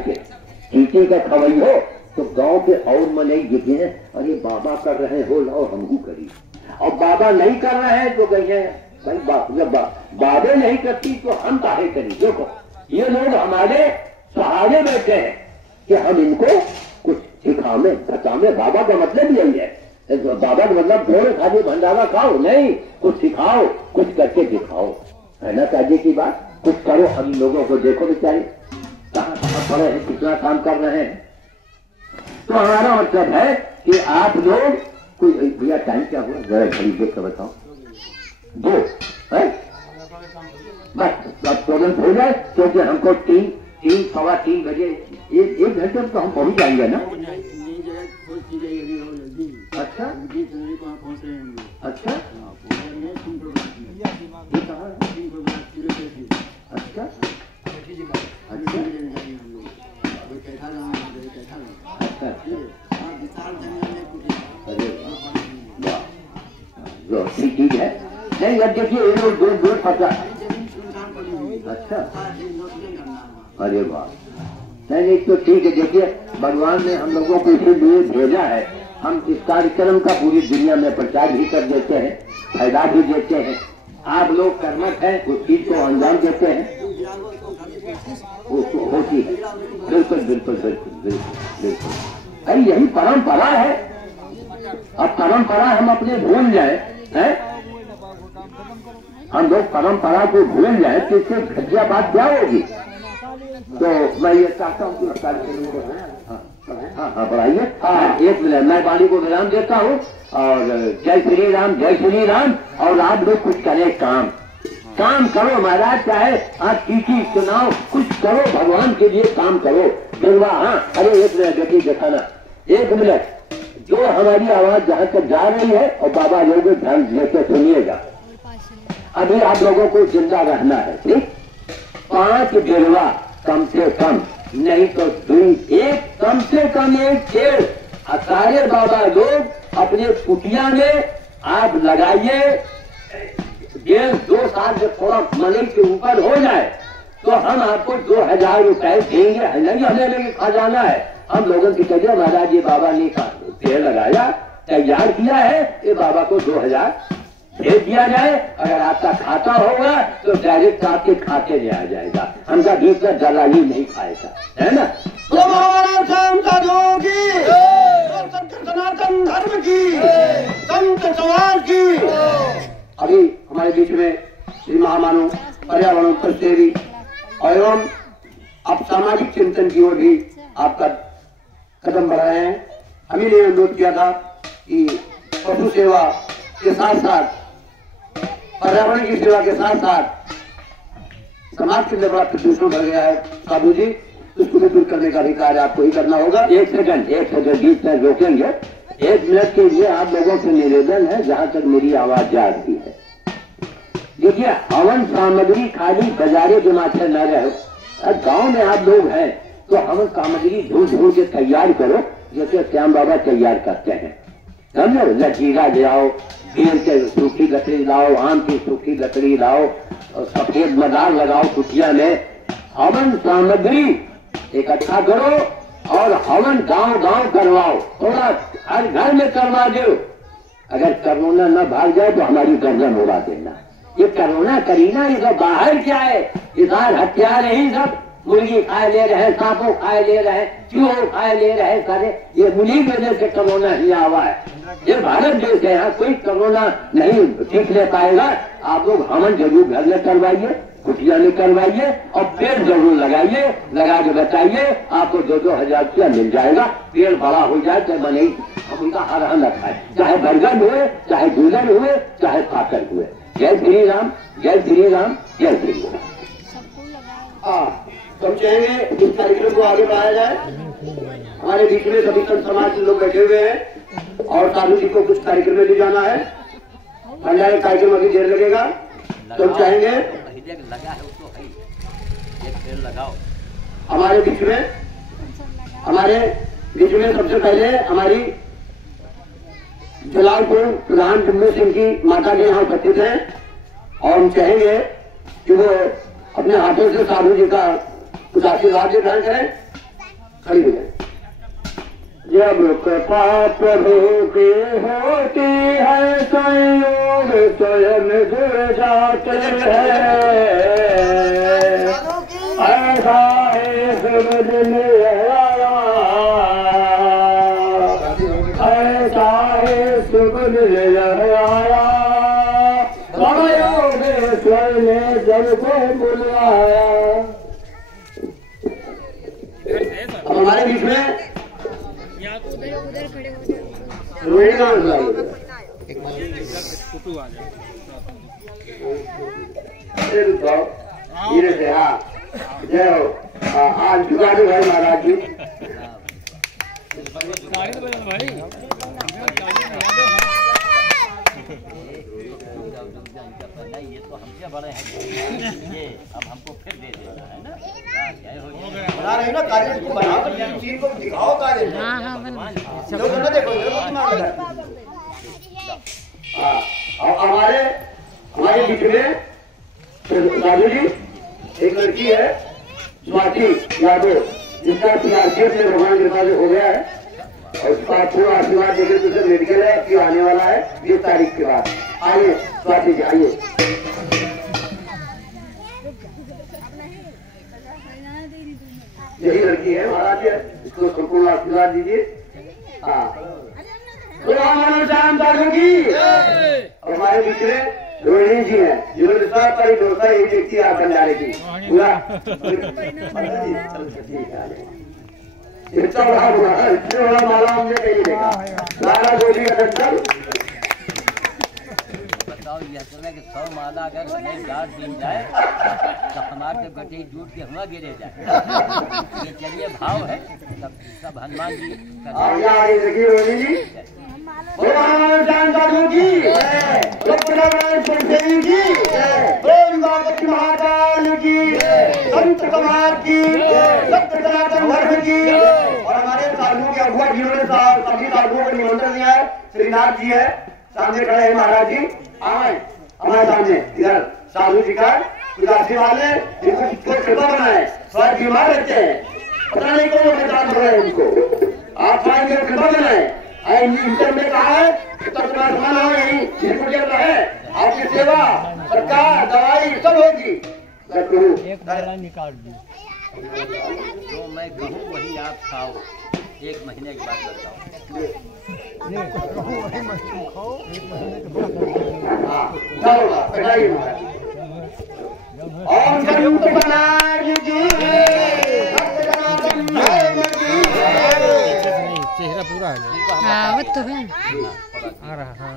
चीटी का खवैयो तो गांव के और मने जितने अरे बाबा कर रहे हो, लाओ हमको करी, और बाबा नहीं कर रहे हैं तो कहिए भाई जब बाबे नहीं करती तो हम काहे करी। देखो ये लोग हमारे सहारे बैठे हैं कि हम इनको कुछ सिखावे बतावे। बाबा का मतलब यही है, बाबा का मतलब थोड़े खाली भंडारा खाओ नहीं, कुछ सिखाओ, कुछ करके दिखाओ। है ना काजी की बात? कुछ करो, हम लोगों को देखो बेचारे कहाँ कहाँ पड़े हैं, कितना काम कर रहे हैं। तो हमारा मतलब है कि आप लोग कोई भैया टाइम क्या हुआ जरा घड़ी देख कर बताओ। 2 है बस अब तुरंत हो जाए, क्योंकि हमको 3 सवा 3 बजे 1 घंटे में तो हम पहुंच जाएंगे ना। अच्छा अच्छा अच्छा ठीक है। नहीं अब देखिए ये लोग दूर पता। अच्छा अरे वाह, नहीं तो ठीक है। देखिए भगवान ने हम लोगों को इसीलिए भेजा है, हम इस कार्यक्रम का पूरी दुनिया में प्रचार भी कर देते हैं, फायदा भी देते हैं। आप लोग कर्मठ हैं, उस चीज को अंजाम देते हैं, होती है। बिल्कुल बिल्कुल बिल्कुल बिल्कुल बिल्कुल, अरे यही परंपरा है। अब परंपरा हम अपने भूल जाए हैं, हम लोग परंपरा को भूल जाए तो इससे घटिया बात क्या होगी। तो मैं ये चाहता हूँ कि हाँ बढ़ाइए। हाँ 1 मिनट मैं वाणी को विराम देता हूँ। और जय श्री राम, जय श्री राम। और आप लोग कुछ करें, काम करो महाराज, चाहे आप चीठी सुनाओ, कुछ करो, भगवान के लिए काम करो। बिलवा हाँ, अरे 1 मिनट देखिए दिखाना, 1 मिनट। जो हमारी आवाज जहाँ तक जा रही है और बाबा लोग ध्यान देकर सुनिएगा, अभी आप लोगों को जिंदा रहना है, ठीक? 5 बिलवा कम से कम, नहीं तो 2 कम से कम 1 पेड़ सारे बाबा लोग अपने कुटिया में आप लगाइए। 1.5-2 साल से थोड़ा मनी के ऊपर हो जाए तो हम आपको 2000 रुपए देंगे। हमें खजाना है, हम लोगों की कहिए महाराज ये बाबा ने पेड़ लगाया, तैयार किया है, ये बाबा को 2000 भेज दिया जाए। अगर आपका खाता होगा तो डायरेक्ट आपके खाते में आ जाएगा, हमका बीच में दलाली नहीं खाएगा, है ना। सनातन धर्म की, संत समाज की। अभी हमारे बीच में श्री महामानव पर्यावरण प्रसेवी एवं अब सामाजिक चिंतन की ओर भी आपका कदम बढ़ा रहे हैं। अभी ने अनुरोध किया था कि पशु सेवा के साथ साथ, पर्यावरण की सेवा के साथ साथ समाज के लिए बड़ा प्रदूषण बढ़ गया है साधु जी, उसको भी दूर करने का अधिकार आपको ही करना होगा। 1 सेकंड बीच में रोकेंगे। 1 मिनट के लिए आप लोगों से निवेदन है, जहां तक मेरी आवाज जा रही है। देखिए हवन सामग्री खाली बाजारे जमाते न रहे। गांव में आप लोग हैं तो हवन सामग्री ढूंढ के तैयार करो, जैसे श्याम बाबा तैयार करते हैं। समझो, लकीरा ले आओ, बेल के सूखी लकड़ी लाओ, आम की सूखी लकड़ी लाओ, सफेद मदार लगाओ कुटिया में। हवन सामग्री इकट्ठा करो और हवन गांव करवाओ, थोड़ा हर घर में करवा दो। अगर कोरोना न भाग जाए तो हमारी गर्दन उड़ा देना। ये कोरोना करीना, ये सब बाहर क्या है, इधर हथियार ही सब, मुर्गी खाए ले रहे, सांपों खाए ले रहे, चूहों खाए ले रहे सारे। ये उन्हीं की वजह से कोरोना ही आवा है। ये भारत देश है, यहाँ कोई कोरोना नहीं ठीक ले पाएगा। आप लोग हवन जरूर घर में करवाइए, कुटिया में करवाइए और पेड़ जरूर लगाइए। लगा के बताइए, आपको 2-2 हजार रुपया मिल जाएगा। पेड़ बड़ा हो जाए चाहे बने, हम उनका हरा न खाए, चाहे बरगद हुए, चाहे गुलर हुए, चाहे काकर हुए। जय श्री राम, जय श्री राम, जय श्री राम। हम चाहेंगे इस कार्यक्रम को आगे बढ़ाया जाए। हमारे बीच में सभी संत समाज के लोग बैठे हुए हैं और साधु जी को कुछ कार्यक्रम में ले जाना है। भंडारे कार्यक्रम अभी देर लगेगा, तो हम चाहेंगे लगा है उसको है, एक पेड़ लगाओ। हमारे बीच में सबसे पहले हमारी जलालपुर प्रधान जम्मू सिंह की माता के यहाँ उपस्थित हैं और हम चाहेंगे कि वो अपने हाथों से साधु जी का कुछ आशीर्वाद ग्रहण करें। खड़ी हो जाए। जब कृपा प्रभु की होती है, संयोग स्वयं जुड़ जाते हैं। ऐसा है समझ में आया, ऐसा है समझ में आया। स्वयं कौन को बुलाया। अब हमारे बीच में उधर खड़े हो जाओ। रोहिणी का बुलाया धीरे से। हाँ जय हो। आज जुगा दो भाई महाराज जी। ये तो हमसे बड़े हैं, ये अब हमको फिर दे देना है ना। बना रहे ना काजल को, बनाओ तो चीज को दिखाओ काजल। हाँ हाँ बना। लोग ना देखो हमारे बीच में राजू जी एक लड़की है स्वाति यादव, जिसका सीआरपीएफ में भगवान कृपा से हो गया है और उसका पूरा आशीर्वाद देकर तुझे मेडिकल है कि आने वाला है 20 तारीख के बाद। आइए स्वाति जी आइए। यही लड़की है महाराज, इसको संपूर्ण आशीर्वाद दीजिए। हाँ और हमारे बीच में रोहिणी जी हैं, जिन्होंने सारा डोसा एक व्यक्ति आकर जाने की पूरा इतना बड़ा हुआ है, इतने बड़ा माला हमने कहीं देखा। नारा गोली का चक्कर बताओ, यह समय कि 100 माला अगर हमें गाड़ दी जाए तो हमारे गटे जूट के हुआ गिरे जाए। ये चलिए भाव है सब हनुमान जी देखिए रोहिणी जी महाकाल की, संत कुमार की, सत्य सनातन धर्म की। और हमारे साधुओं के अगुआ जिन्होंने सभी साधुओं को निमंत्रण दिया है, श्रीनाथ जी है सामने खड़े हैं महाराज जी। आए हमारे सामने इधर साधु जी का कुछ आशीर्वाद है, इनको कृपा बनाए। स्वास्थ्य बीमार रहते हैं, पता नहीं कौन पहचान रहे हैं उनको। आप आएंगे कृपा बनाए। इंटर में कहा है समान हो यही है, आपकी सेवा सरकार दवाई सब होगी। निकाल दी जो मैं कहूँ वही आप खाओ, 1 महीने के बाद बताओ। चेहरा पूरा है। हाँ वो तो है। आ रहा।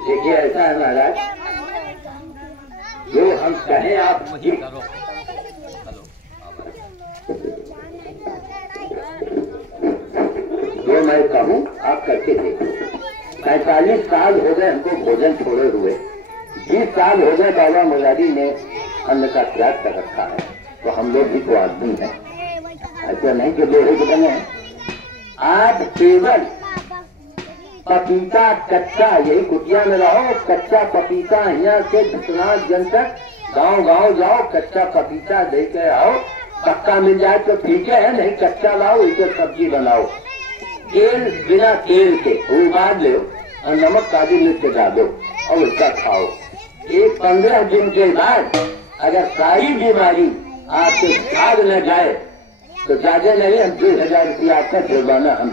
देखिए ऐसा है महाराज, जो हम कहें आप वही करो। हेलो जो मैं कहूँ आप करके देखो। 45 साल हो गए हमको भोजन छोड़े हुए, 20 साल हो गए बाबा मुरारी ने अन्न का त्याग कर रखा है, तो हम लोग भी तो आदमी हैं, ऐसा नहीं कि लोहे के बने हैं। आज केवल पपीता कच्चा, यही कुटिया में रहो, कच्चा पपीता यहाँ से विश्वनाथ जन तक गाँव गाँव जाओ, कच्चा पपीता लेके आओ। पक्का मिल जाए तो ठीक है, नहीं कच्चा लाओ, इसे सब्जी बनाओ। तेल बिना तेल के उबाल लो और नमक काजू मिर्च डालो और उसका खाओ। 15 दिन के बाद अगर सारी बीमारी आपके भाग न जाए तो ज्यादा नहीं, हम 2000 रुपया आपका जुर्माना हम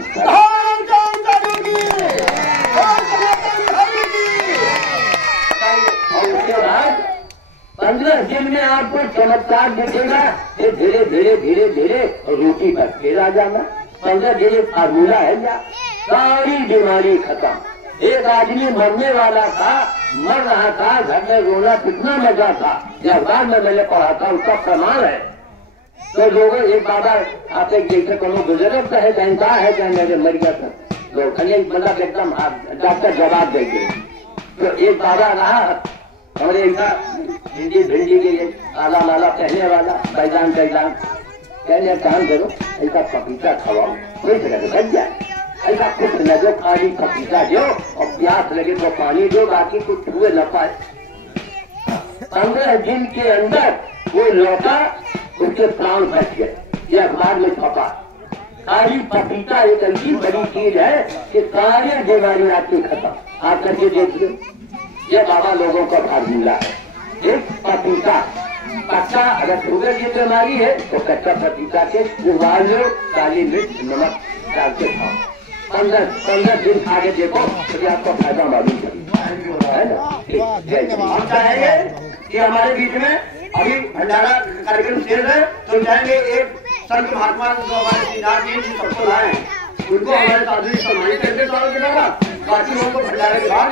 और उसके बाद 15 दिन में आपको चमत्कार दिखेगा। फिर धीरे धीरे धीरे धीरे रोटी पर फिर आ जाना। 15 दिन फार्मूला है क्या, सारी बीमारी खत्म। एक आदमी मरने वाला था, मर रहा था, घर में रोना कितना मजा था, जब बाद में मैंने पढ़ा था उसका प्रमाण है। तो लोग एक बाबा आते जैसे कोनो बुजुर्ग है कहता है कि मेरे मर गया था, तो खली मतलब एकदम डॉक्टर जवाब देंगे। तो एक बाबा रहा हमारे ऐसा भिंडी के आला माला पहने वाला बैजान कहने काम करो, ऐसा पपीता खवाओ, कोई तरह से बच जाए। ऐसा कुछ न दो, खाली पपीता दो और प्यास लगे तो पानी दो, बाकी कुछ छुए न पाए। 15 दिन के अंदर वो लौटा, उसके प्राण बच गए। ये अखबार में छपा। खाली पपीता एक ऐसी बड़ी चीज है कि सारी बीमारी आपकी खत्म। आप करके देख लो, ये बाबा लोगों का फार्मूला है। एक पपीता पक्का, अगर शुगर की बीमारी है तो कच्चा पपीता के उबाल लो, काली मिर्च नमक डाल के खाओ। 15 दिन आगे देखो तो आपको फायदा मालूम है ना। हम चाहेंगे कि हमारे बीच में अभी भंडारा कार्यक्रम शेष है, तो जाएंगे एक संत महात्मा जो हमारे श्रीनाथ जी सबको लाए हैं, उनको हमारे साधु जी सम्मानित करते साल के बाद, बाकी लोगों को भंडारे के बाद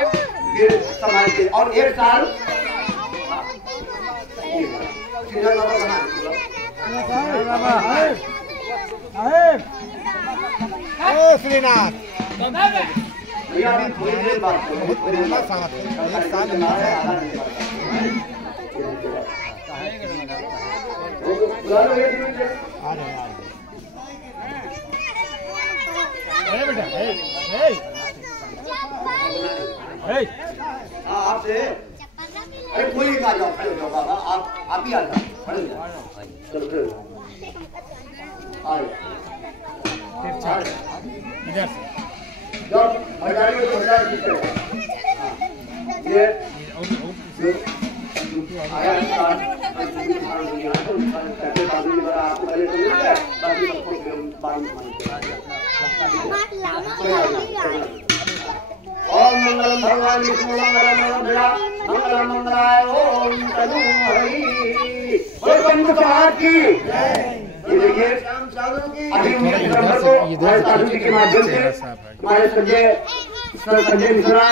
फिर सम्मानित। और एक साल श्रीनाथ भैया अभी थोड़ी देर बात आपसे अरे कोई नहीं आ जाओ, खड़े हो जाओ बाबा, आप ही आ जाओ, खड़े हो जाओ, चलो चलो आ जाओ जब भंडारी को भंडार जीते ये आया आपको पहले तो मिल गया, बाकी सबको बाद में ओम मंगलम भगवान विष्णु मंगलम मंगलम मंगलाय ओम तनु हरि बोलो पंडित समाज की। ये देखिए अभी 19 दिसंबर को हमारे साधु जी के माध्यम से हमारे संजय मिश्रा,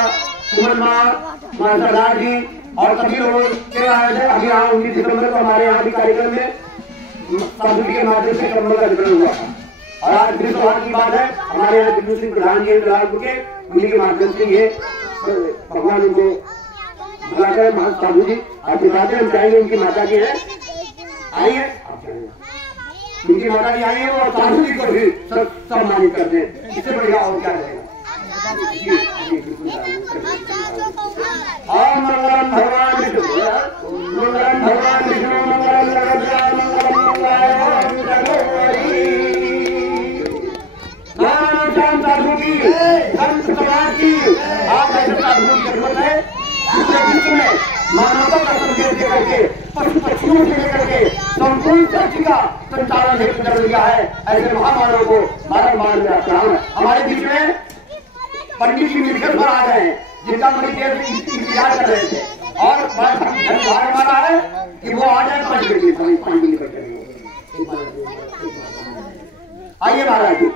सुमन माँ, हमारे सरदार जी और सभी लोगों के आयोजन अभी यहाँ 19 दिसंबर को हमारे यहाँ भी कार्यक्रम में साधु जी के माध्यम से कम्बल का वितरण हुआ। और आज फिर सौभाग्य की बात है, हमारे यहाँ बिल्लू सिंह प्रधान जी बिलासपुर के, उन्हीं के माध्यम से ये भगवान उनको बुलाकर महंत साधु जी आप दिखाते हम चाहेंगे उनकी माता की है आइए, उनकी माता जी आई है और साधु जी को भी सम्मानित करते हैं, इससे बढ़िया और क्या रहेगा। ओम मंगलम भगवान विष्णु मंगलम भगवान विष्णु मंगलम जगद्राय मंगलम मंगलाय ओम तनु हरि साधु की संत समाज की आप ऐसे साधु की जरूरत है जिसके विश्व में मानवता का संदेश देकर के पशु पक्षियों से लेकर के संपूर्ण सृष्टि का संचालन हेतु कर दिया है। ऐसे महामानव को बारम्बार मेरा प्रणाम है। हमारे बीच में पंडित जी मिर्खेश्वर आ गए हैं, जिनका बड़ी देर से इंतजार कर रहे थे और धन्यवाद हमारा है कि वो आ जाए 5 मिनट में 5 मिनट में। आइए महाराज जी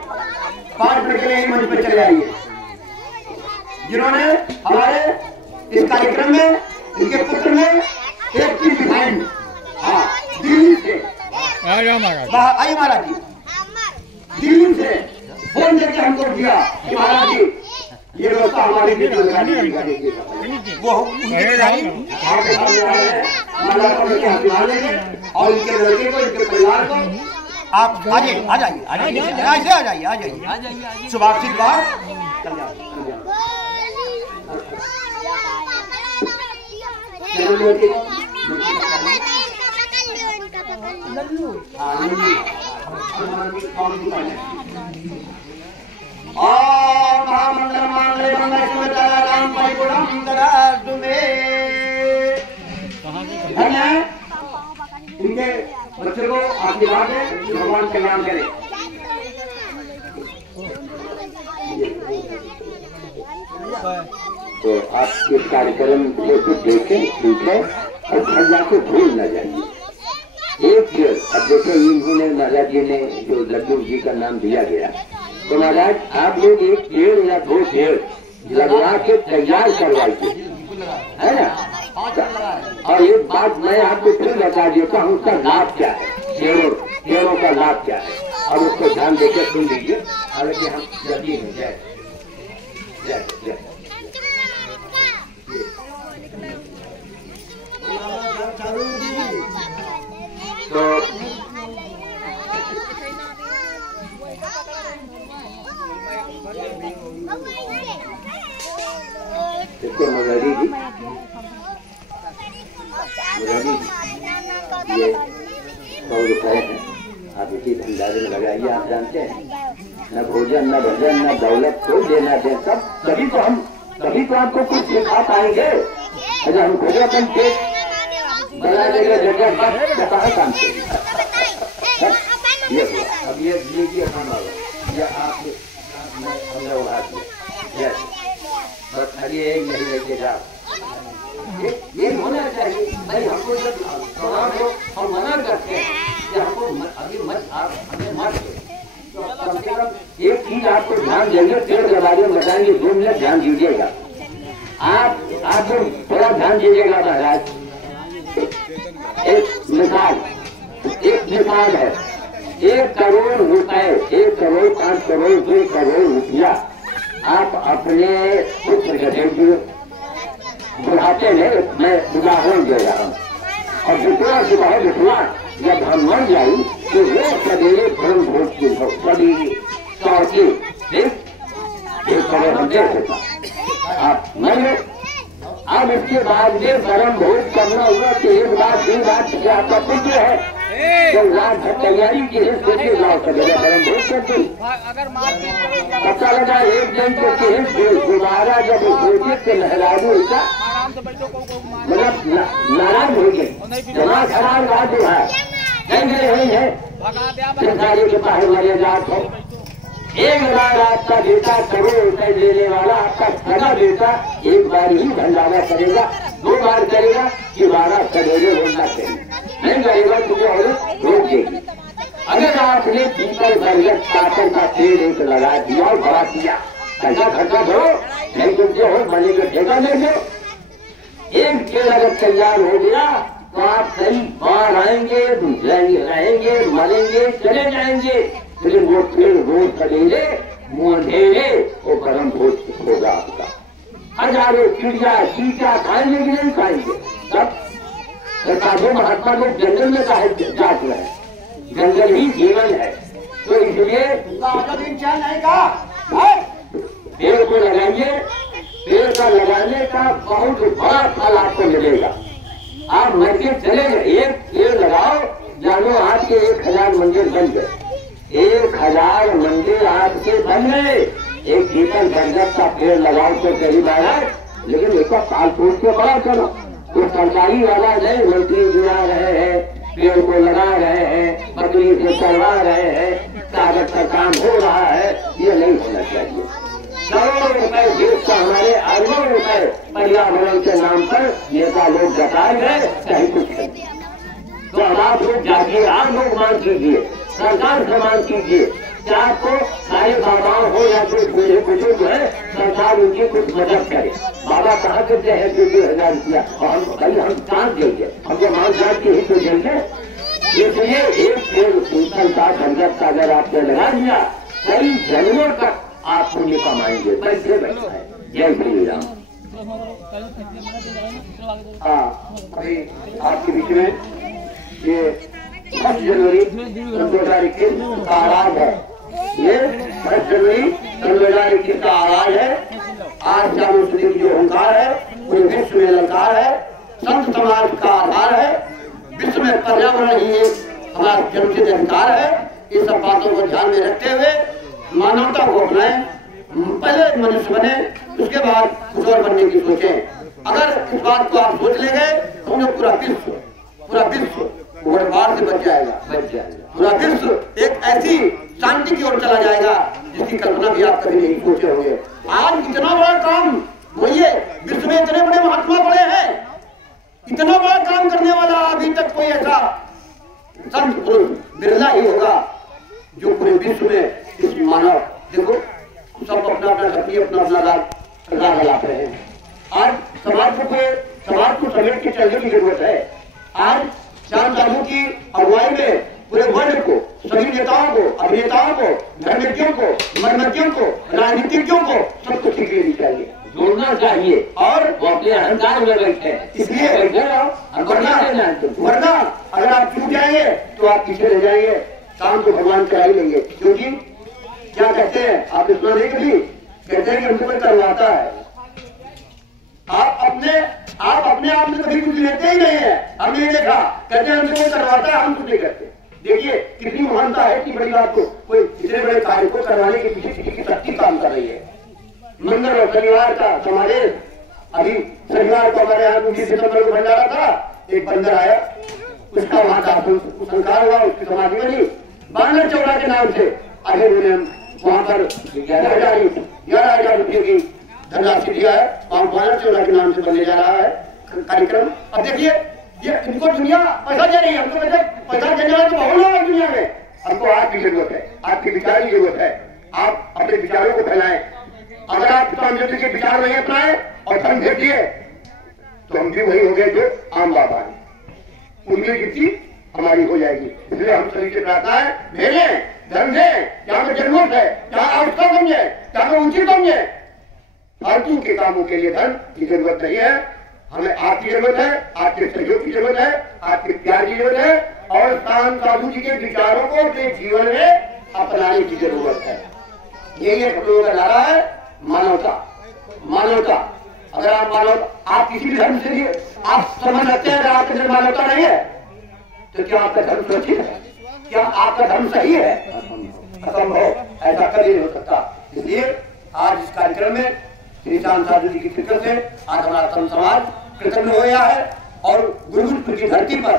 5 मिनट के लिए मंच पर चले आइए, जिन्होंने हमारे इस कार्यक्रम में इनके पुत्र ने एक चीज दिखाई, हाँ दिल्ली से आइए महाराज जी, दिल्ली से फोन करके हमको दिया कि महाराज जी ये व्यवस्था हमारे लिए वो आपके सामने आ रहे हैं, और इनके लड़के को इनके परिवार को आप आ जाइए आ जाइए आ जाइए आ जाइए शुभाशीष बार महामंगल मांगले मंगल शिवचाराम परिपूर्णम ददातु मे। इनके बच्चे को आशीर्वाद है, भगवान कल्याण करे। तो आप इस कार्यक्रम को कुछ देखें, सीखें और घर जाके भूल न जाइए। एक पेड़ अब देखो इन्होंने महाराज जी ने जो लड्डू जी का नाम दिया गया, तो महाराज आप लोग एक पेड़ या 2 पेड़ लगवा के तैयार करवाइए, है ना। और एक बात मैं आपको फिर बता देता हूँ, उसका लाभ क्या है, पेड़ों का लाभ क्या है, और उसको ध्यान देकर सुन लीजिए। हालांकि हम जल्दी में जय जय जय तो इसको मुरारी जी ये 100 रुपए है, आप इसी भंडारे में लगाइए। आप जानते हैं न भोजन न भजन न दौलत को देना दे, सब तभी तो आपको कुछ सिखा पाएंगे। अगर हम भोजन अपन पेट बनाने का जगह कहाँ काम से ये हुआ। अब ये लीजिए हमारा या आप हमने उड़ा दिया, बस खाली एक नहीं लेके जाओ। ये होना चाहिए भाई। हमको जब भगवान को हम मना करते हैं कि हमको अभी मत हमें मत तो कम से कम एक चीज आपको ध्यान देंगे, पेड़ के बारे में बताएंगे, 2 मिनट ध्यान दीजिएगा। आपको थोड़ा ध्यान दीजिएगा महाराज। एक मिसाल है, 1 करोड़ रुपए, 1 करोड़ 5 करोड़ 2 करोड़ रुपया आप अपने पुत्र के देंगे, बुढ़ाते में मैं उदाहरण दे रहा हूँ। और विधवा सिपाही विधवा जब हम मर जाए तो वो सवेरे धर्म भोज की सभी 1 करोड़ हम दे देता, आप मरे। अब इसके बाद में परम भोज करना हुआ तो 1 बात 2 बात से आपका पुत्र है तो रात तैयारी की है, सोचे जाओ सवेरे परम भोज करते। पता लगा 1 दिन तो दोबारा जब सोचे तो लहरादू ऐसा मतलब नाराज हो गए, जमा खराब बात हुआ नहीं है सरकारी के पास मरे जात हो। 1 बार आपका बेटा करोड़ रुपए लेने वाला आपका सगा बेटा 1 बार ही भंडारा करेगा, 2 बार करेगा कि 12 सवेरे होना चाहिए, नहीं करेगा तो रोक देगी। अगर आपने पीपल बरगद काकर का पेड़ एक लगा दिया और बढ़ा दिया, पैसा खर्चा करो, नहीं तो जो हो बने को ठेका ले लो। 1 पेड़ अगर तैयार हो गया तो आप कई बार आएंगे, रहेंगे, मरेंगे, चले जाएंगे, लेकिन वो पेड़ रोज करेंगे, मुंडेरे वो परम भोज होगा आपका। हजारों चिड़िया चीटा खाएंगे कि नहीं खाएंगे सब। साधु महात्मा लोग जंगल में जाते हैं, जंगल ही जीवन है, तो इसलिए पेड़ को लगाइए। पेड़ का लगाने का बहुत बड़ा फल आपको मिलेगा। आप मर के चले गए, 1 पेड़ लगाओ, जानो आपके 1000 मंदिर बन गए, 1000 मंदिर आपके बन गए। एक पीपल बरगद का पेड़ लगाओ तो कई बार है, लेकिन इसका पाल फूट के बड़ा करो। तो सरकारी वाला नहीं, मंत्री जुड़ा रहे हैं, पेड़ को लगा रहे हैं, बकरी से करवा रहे हैं, कागज का काम हो रहा है, ये नहीं होना चाहिए। करोड़ों रुपए देश का हमारे अरबों रुपए पर्यावरण के नाम पर नेता लोग जता गए, कहीं कुछ नहीं। तो अब आप लोग जाइए, आप लोग मांग कीजिए, सरकार से मांग कीजिए कि आपको सारे बाबाओं हो या कोई बूढ़े बुजुर्ग है, सरकार उनकी कुछ मदद करे। बाबा कहा करते हैं कि 2000 रुपया, और हम भाई हम काट देंगे, हमको मांग काट के ही तो देंगे। इसलिए 1 पेड़ पीपल का बरगद का अगर आपने लगा दिया, कई जन्मों तक आप पुण्य कमाएंगे। पैसे बैठा है। जय श्री राम। हाँ, अभी आपके बीच में ये 10 जनवरी 2021 का आगाज है। ये 10 जनवरी 2021 का आगाज है। आज चारों शरीर जो ओंकार है, पूरे विश्व में ललकार है, संत समाज का आधार है, विश्व में पर्यावरण ही एक हमारा जन्मसिद्ध अधिकार है। इस सब बातों को ध्यान में रखते हुए मानवता को अपनाएं, पहले मनुष्य बने, उसके बाद कुछ और बनने की सोचें। अगर इस बात को आप सोच लेंगे तो पूरा विश्व उग्रवाद से बच जाएगा। पूरा विश्व एक ऐसी शांति की ओर चला जाएगा जिसकी कल्पना भी आप कभी नहीं सोचे होंगे। आज इतना बड़ा काम वही, विश्व में इतने बड़े महात्मा बड़े हैं, इतना बड़ा काम करने वाला अभी तक कोई ऐसा संत पुरुष बिरला ही होगा जो पूरे विश्व में इस मानव, देखो सब अपना अपना शक्ति अपना अपना राग लाते हैं। आज समाज को समेट के चलने की जरूरत है। आज श्याम साधु की अगुवाई में पूरे वर्ल्ड को, सभी नेताओं को, अभिनेताओं को, धर्मज्ञों को, मर्मज्ञों को, राजनीतिज्ञों को सबको सीख लेनी चाहिए, जोड़ना चाहिए। और वो अपने अहंकार में बैठे, इसलिए वरना अगर आप चूक जाएंगे तो आप पीछे रह जाएंगे, काम को भगवान करा ही लेंगे। क्योंकि क्या कहते हैं, आप इसमें नहीं कभी कहते हैं कि हमको कोई करवाता है। आप अपने आप में कभी कुछ लेते ही नहीं है, हमने ये देखा, कहते हैं हमसे कोई करवाता है, हम कुछ नहीं करते। देखिए कितनी महानता है कि बड़ी बात को कोई इतने बड़े कार्य को करवाने के पीछे किसी की शक्ति काम कर रही है। मंगल और शनिवार का समावेश, अभी शनिवार को हमारे यहाँ 29 सितंबर को भंडारा था, एक बंदर आया, उसका वहां का संस्कार हुआ, उसकी समाधि बनी, बानर चौड़ा के नाम से। अभी उन्होंने वहां पर 11,000 रुपये की धनराशि दिया है, वहां बानर चौड़ा के नाम से बनने जा रहा है। कार्यक्रम। अब देखिए ये इनको दुनिया पैसा दे रही है, हमको वैसे पैसा देने वाले तो बहुत लोग हैं दुनिया में। हमको आपकी जरूरत है, आपके विचार की जरूरत है। आप अपने विचारों को फैलाएं। अगर आप स्वामी के विचार नहीं अपनाए और धर्म भेजिए तो हम भी वही हो गए जो आम बाबा है, उनकी गिनती हमारी हो जाएगी। इसलिए हम सभी से प्रार्थना है, भेजें धर्म दें, जहाँ पे जरूरत है, जहाँ आवश्यक समझे, जहाँ पे उचित समझे। फालतू के कामों के लिए धर्म की जरूरत नहीं है। हमें आपकी जरूरत है, आपके सहयोग की जरूरत है, आपके प्यार की जरूरत है और संत साधु जी के विचारों को अपने जीवन में अपनाने की जरूरत है। यही एक हम लोगों का नारा है, मानवता। मानवता, अगर आप आप किसी भी धर्म से आप समझ सकते हैं, अगर आपके अंदर मानवता नहीं है तो क्या आपका धर्म सुरक्षित है? क्या आपका धर्म सही है? असंभव, ऐसा कभी नहीं हो सकता। इसलिए आज इस कार्यक्रम में श्री चांद साधु जी की फिक्र से आज हमारा धर्म समाज कृतज्ञ हो गया है और गुरुकुल की धरती पर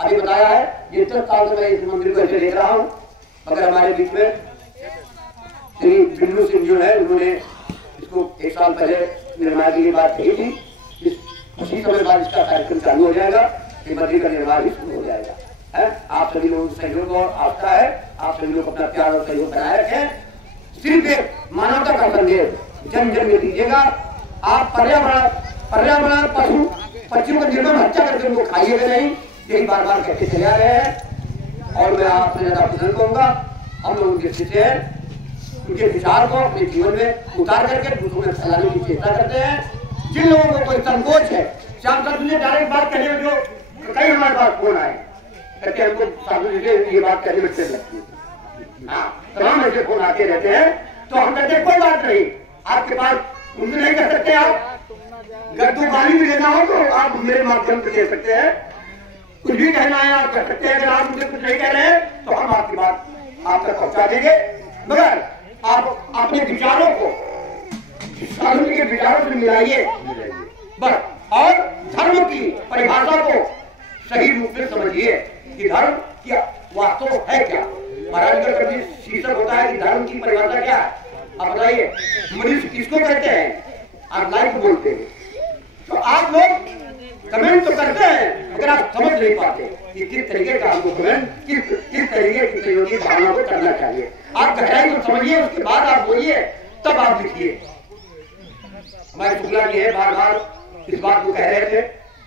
अभी बताया है, ये 10 साल से मैं इस मंदिर को ऐसे देख रहा हूँ, मगर हमारे बीच में श्री बिल्लू सिंह जो है उन्होंने इसको 1 साल पहले निर्माण की बात कही थी। उसी समय बाद इसका कार्यक्रम चालू हो जाएगा, मंदिर का निर्माण भी शुरू हो जाएगा। है आप सभी लोगों का सहयोग और आस्था है, आप सभी लोग अपना प्यार और सहयोग बनाए रखें। सिर्फ एक मानवता का संदेश जन जन में दीजिएगा। आप पर्यावरण पशु पक्षियों का निर्मम हत्या करके उनको खाइएगा नहीं, यही बार बार कहते चले आ रहे हैं। और मैं आपसे ज्यादा पसंद कहूंगा, हम लोग उनके शिष्य हैं, उनके विचार को अपने जीवन में उतार करके दूसरों में फैलाने की चेष्टा करते हैं। जिन लोगों को कोई संकोच है, श्याम साधु जी डायरेक्ट बात करने में जो कई हमारे पास फोन आए कहते हैं हमको साधु जी से ये बात करने में अच्छी लगती है। हाँ, तमाम ऐसे फोन आते रहते हैं, तो हम कहते हैं कोई बात नहीं, आपके पास उनसे नहीं कह सकते, आप गद्दू गाली भी देना हो तो आप मेरे माध्यम से दे सकते हैं। कुछ भी कहना है आप कह सकते हैं। अगर आप मुझे कुछ नहीं कह रहे हैं तो हम आपकी बात आप तक पहुंचा देंगे, मगर आप अपने विचारों को साधु के विचारों से मिलाइए बस, और धर्म की परिभाषा को सही रूप में समझिए कि धर्म क्या वास्तव है क्या। महाराज का कभी शीर्षक होता है कि धर्म की परिभाषा क्या है, आप बताइए। मनुष्य किसको कहते हैं? आप लाइक बोलते हैं तो आप लोग कमेंट तो करते हैं, अगर आप समझ नहीं पाते कि किस तरीके का हमको कमेंट किस तरीके की सहयोगी भावना को करना चाहिए। आप गहराई को समझिए, उसके बाद आप बोलिए, तब आप लिखिए। हमारे शुक्ला जी है, बार बार इस बात को कह रहे थे,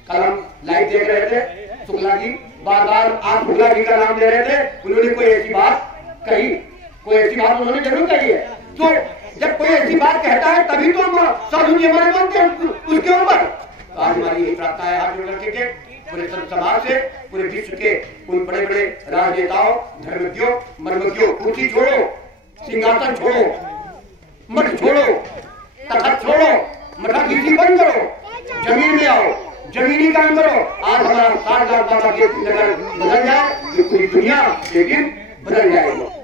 कल हम लाइव देख रहे थे, शुक्ला जी बार बार आप शुक्ला जी का नाम ले रहे थे, उन्होंने कोई ऐसी बात कही, कोई ऐसी बात उन्होंने जरूर कही है। तो जब कोई ऐसी बात कहता है तभी तो हम साधु जी हमारे बनते हैं उसके ऊपर। तो आज हमारी यही प्रार्थना है हाथ जोड़ करके पूरे समाज से, पूरे विश्व के उन बड़े बड़े राजनेताओं, धर्मज्ञों, मर्मज्ञों, कुर्सी छोड़ो, सिंहासन छोड़ो, मठ छोड़ो, तखत छोड़ो, मठाधीशी बंद करो, जमीन में आओ, जमीनी काम करो। आज हमारा 60 लाख बाबा के नगर बदल जाए, ये पूरी दुनिया लेकिन बदल जाएगी।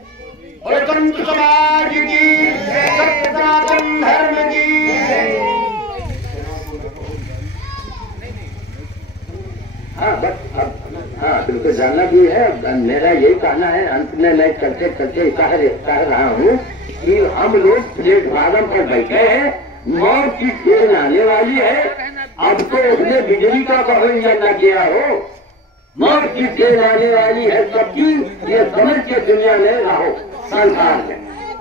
और संत समाज की, सनातन धर्म की। हाँ बस हाँ बिल्कुल जानना भी है। मेरा यही कहना है, अंत में मैं चलते चलते कह रहा हूँ कि हम लोग प्लेटफार्म पर बैठे हैं, मौत की ट्रेन आने वाली है। अब तो उसने बिजली का कहो इंतजार न किया हो, मौत की ट्रेन आने वाली है सबकी, ये समझ के दुनिया में रहो संसार में।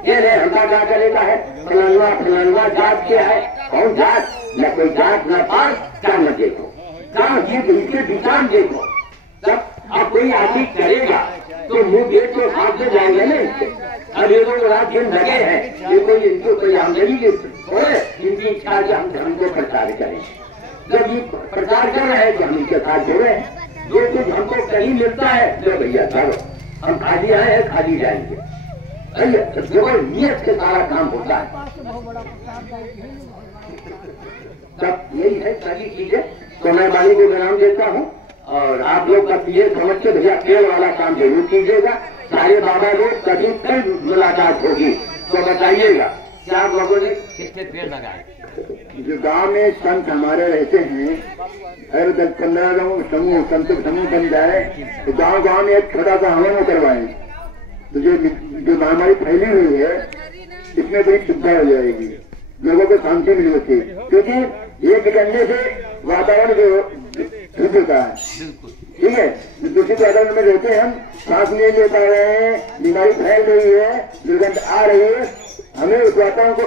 ये नहीं हमका क्या करेगा है, फलानवा जात के है, कौन जात, न कोई जात न पास, क्या न देखो, क्या ये उनके विचार देखो। जब अब कोई आदमी करेगा तो मुंह देख के हाथ से जाएंगे ना इससे। अब ये लोग रात दिन लगे हैं, ये कोई इनको कोई आमदनी थोड़े, इनकी इच्छा है हम धर्म को प्रचार करें। जब ये प्रचार कर रहे हैं तो हम इनके साथ जुड़े, जो कुछ हमको कहीं मिलता है तो भैया चलो हम खाली आए हैं खाली जाएंगे। केवल नियत से सारा काम होता है। तब यही है सारी चीजें। तो मैं वाणी को विराम देता हूँ और आप लोग का ये समझ के भैया पेड़ वाला काम जरूर कीजिएगा। सारे बाबा लोग कभी फिर मुलाकात होगी तो बताइएगा क्या आप लोगों ने कितने पेड़ लगाए। जो गांव में संत हमारे रहते हैं, हर 10-15 लोग समूह संत समूह बन जाए तो गांव गांव में एक छोटा सा हवन करवाएं तो जो महामारी फैली हुई है इसमें बड़ी सुविधा हो जाएगी, लोगों को शांति मिलेगी। क्योंकि ये निकलने से वातावरण जो शुद्ध होता है, बिल्कुल ठीक है। दूषित वातावरण में रहते हैं हम, सांस नहीं ले पा रहे हैं, बीमारी फैल रही है, दुर्गंध आ रही है, हमें उस वातावरण को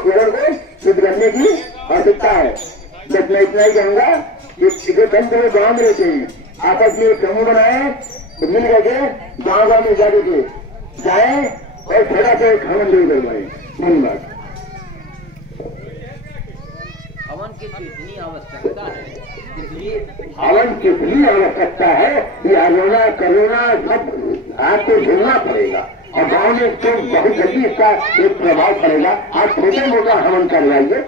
शुद्ध करने की आवश्यकता है। बस मैं इतना ही कहूंगा कि हम पूरे गाँव में रहते हैं, आपस में एक समूह बनाए तो मिल करके गाँव गाँव में जाके जाए और थोड़ा सा हवन नहीं करवाए। धन्यवाद। हवन की कितनी आवश्यकता है, इसलिए हवन कितनी आवश्यकता है, ये रोना करुणा सब आपको झेलना पड़ेगा और गाँव में तो बहुत जल्दी इसका एक प्रभाव पड़ेगा। आप छोटे मोटा हवन करवाइए,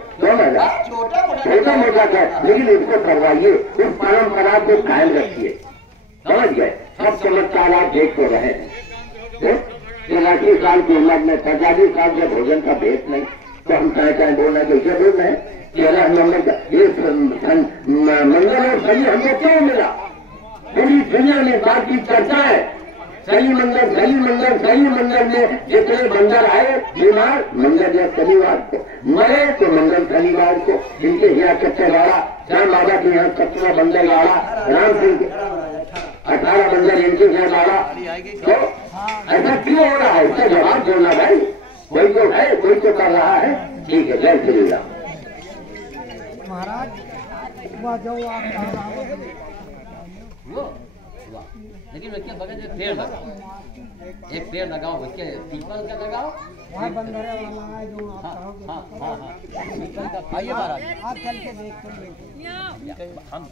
छोटा मोटा कर, लेकिन इसको करवाइए, उस परंपरा को कायम रखिए, समझ गए। सब चमत्कार आप देख तो रहे हैं। 83 साल की उम्र में 45 साल के भोजन का भेद नहीं, तो हम चाहे बोलना कैसे बोल रहे हैं। 13 नंबर का ये मंगल और शनि हमको क्यों मिला, पूरी दुनिया में बात की चर्चा है। शनि मंगल में जितने मंगल आए बीमार, मंगल या शनिवार को मरे तो मंगल शनिवार को, जिनके यहाँ कच्चा गाड़ा, राम बाबा के यहाँ 17 मंगल गाड़ा, राम सिंह 18 मंगल इनके यहाँ गाड़ा, तो ऐसा क्यों हो रहा है, इसका जवाब देना भाई। कोई तो है, कोई तो कर रहा है, ठीक है। जय श्री राम। महाराज वह जो लेकिन उसके बगल में पेड़ लगाओ, एक पेड़ लगाओ, उसके पीपल का लगाओ। वहाँ बंदर वाला है जो आइए महाराज, आप चल के देख हम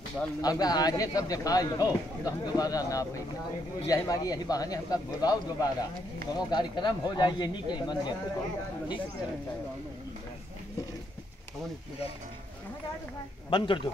अगर आगे सब दिखाई हो तो हम दोबारा ना पाए, यही हमारी यही बहाने हमका बुलाओ दोबारा, दोनों कार्यक्रम हो जाए यही के मंदिर, ठीक। बंद कर दो।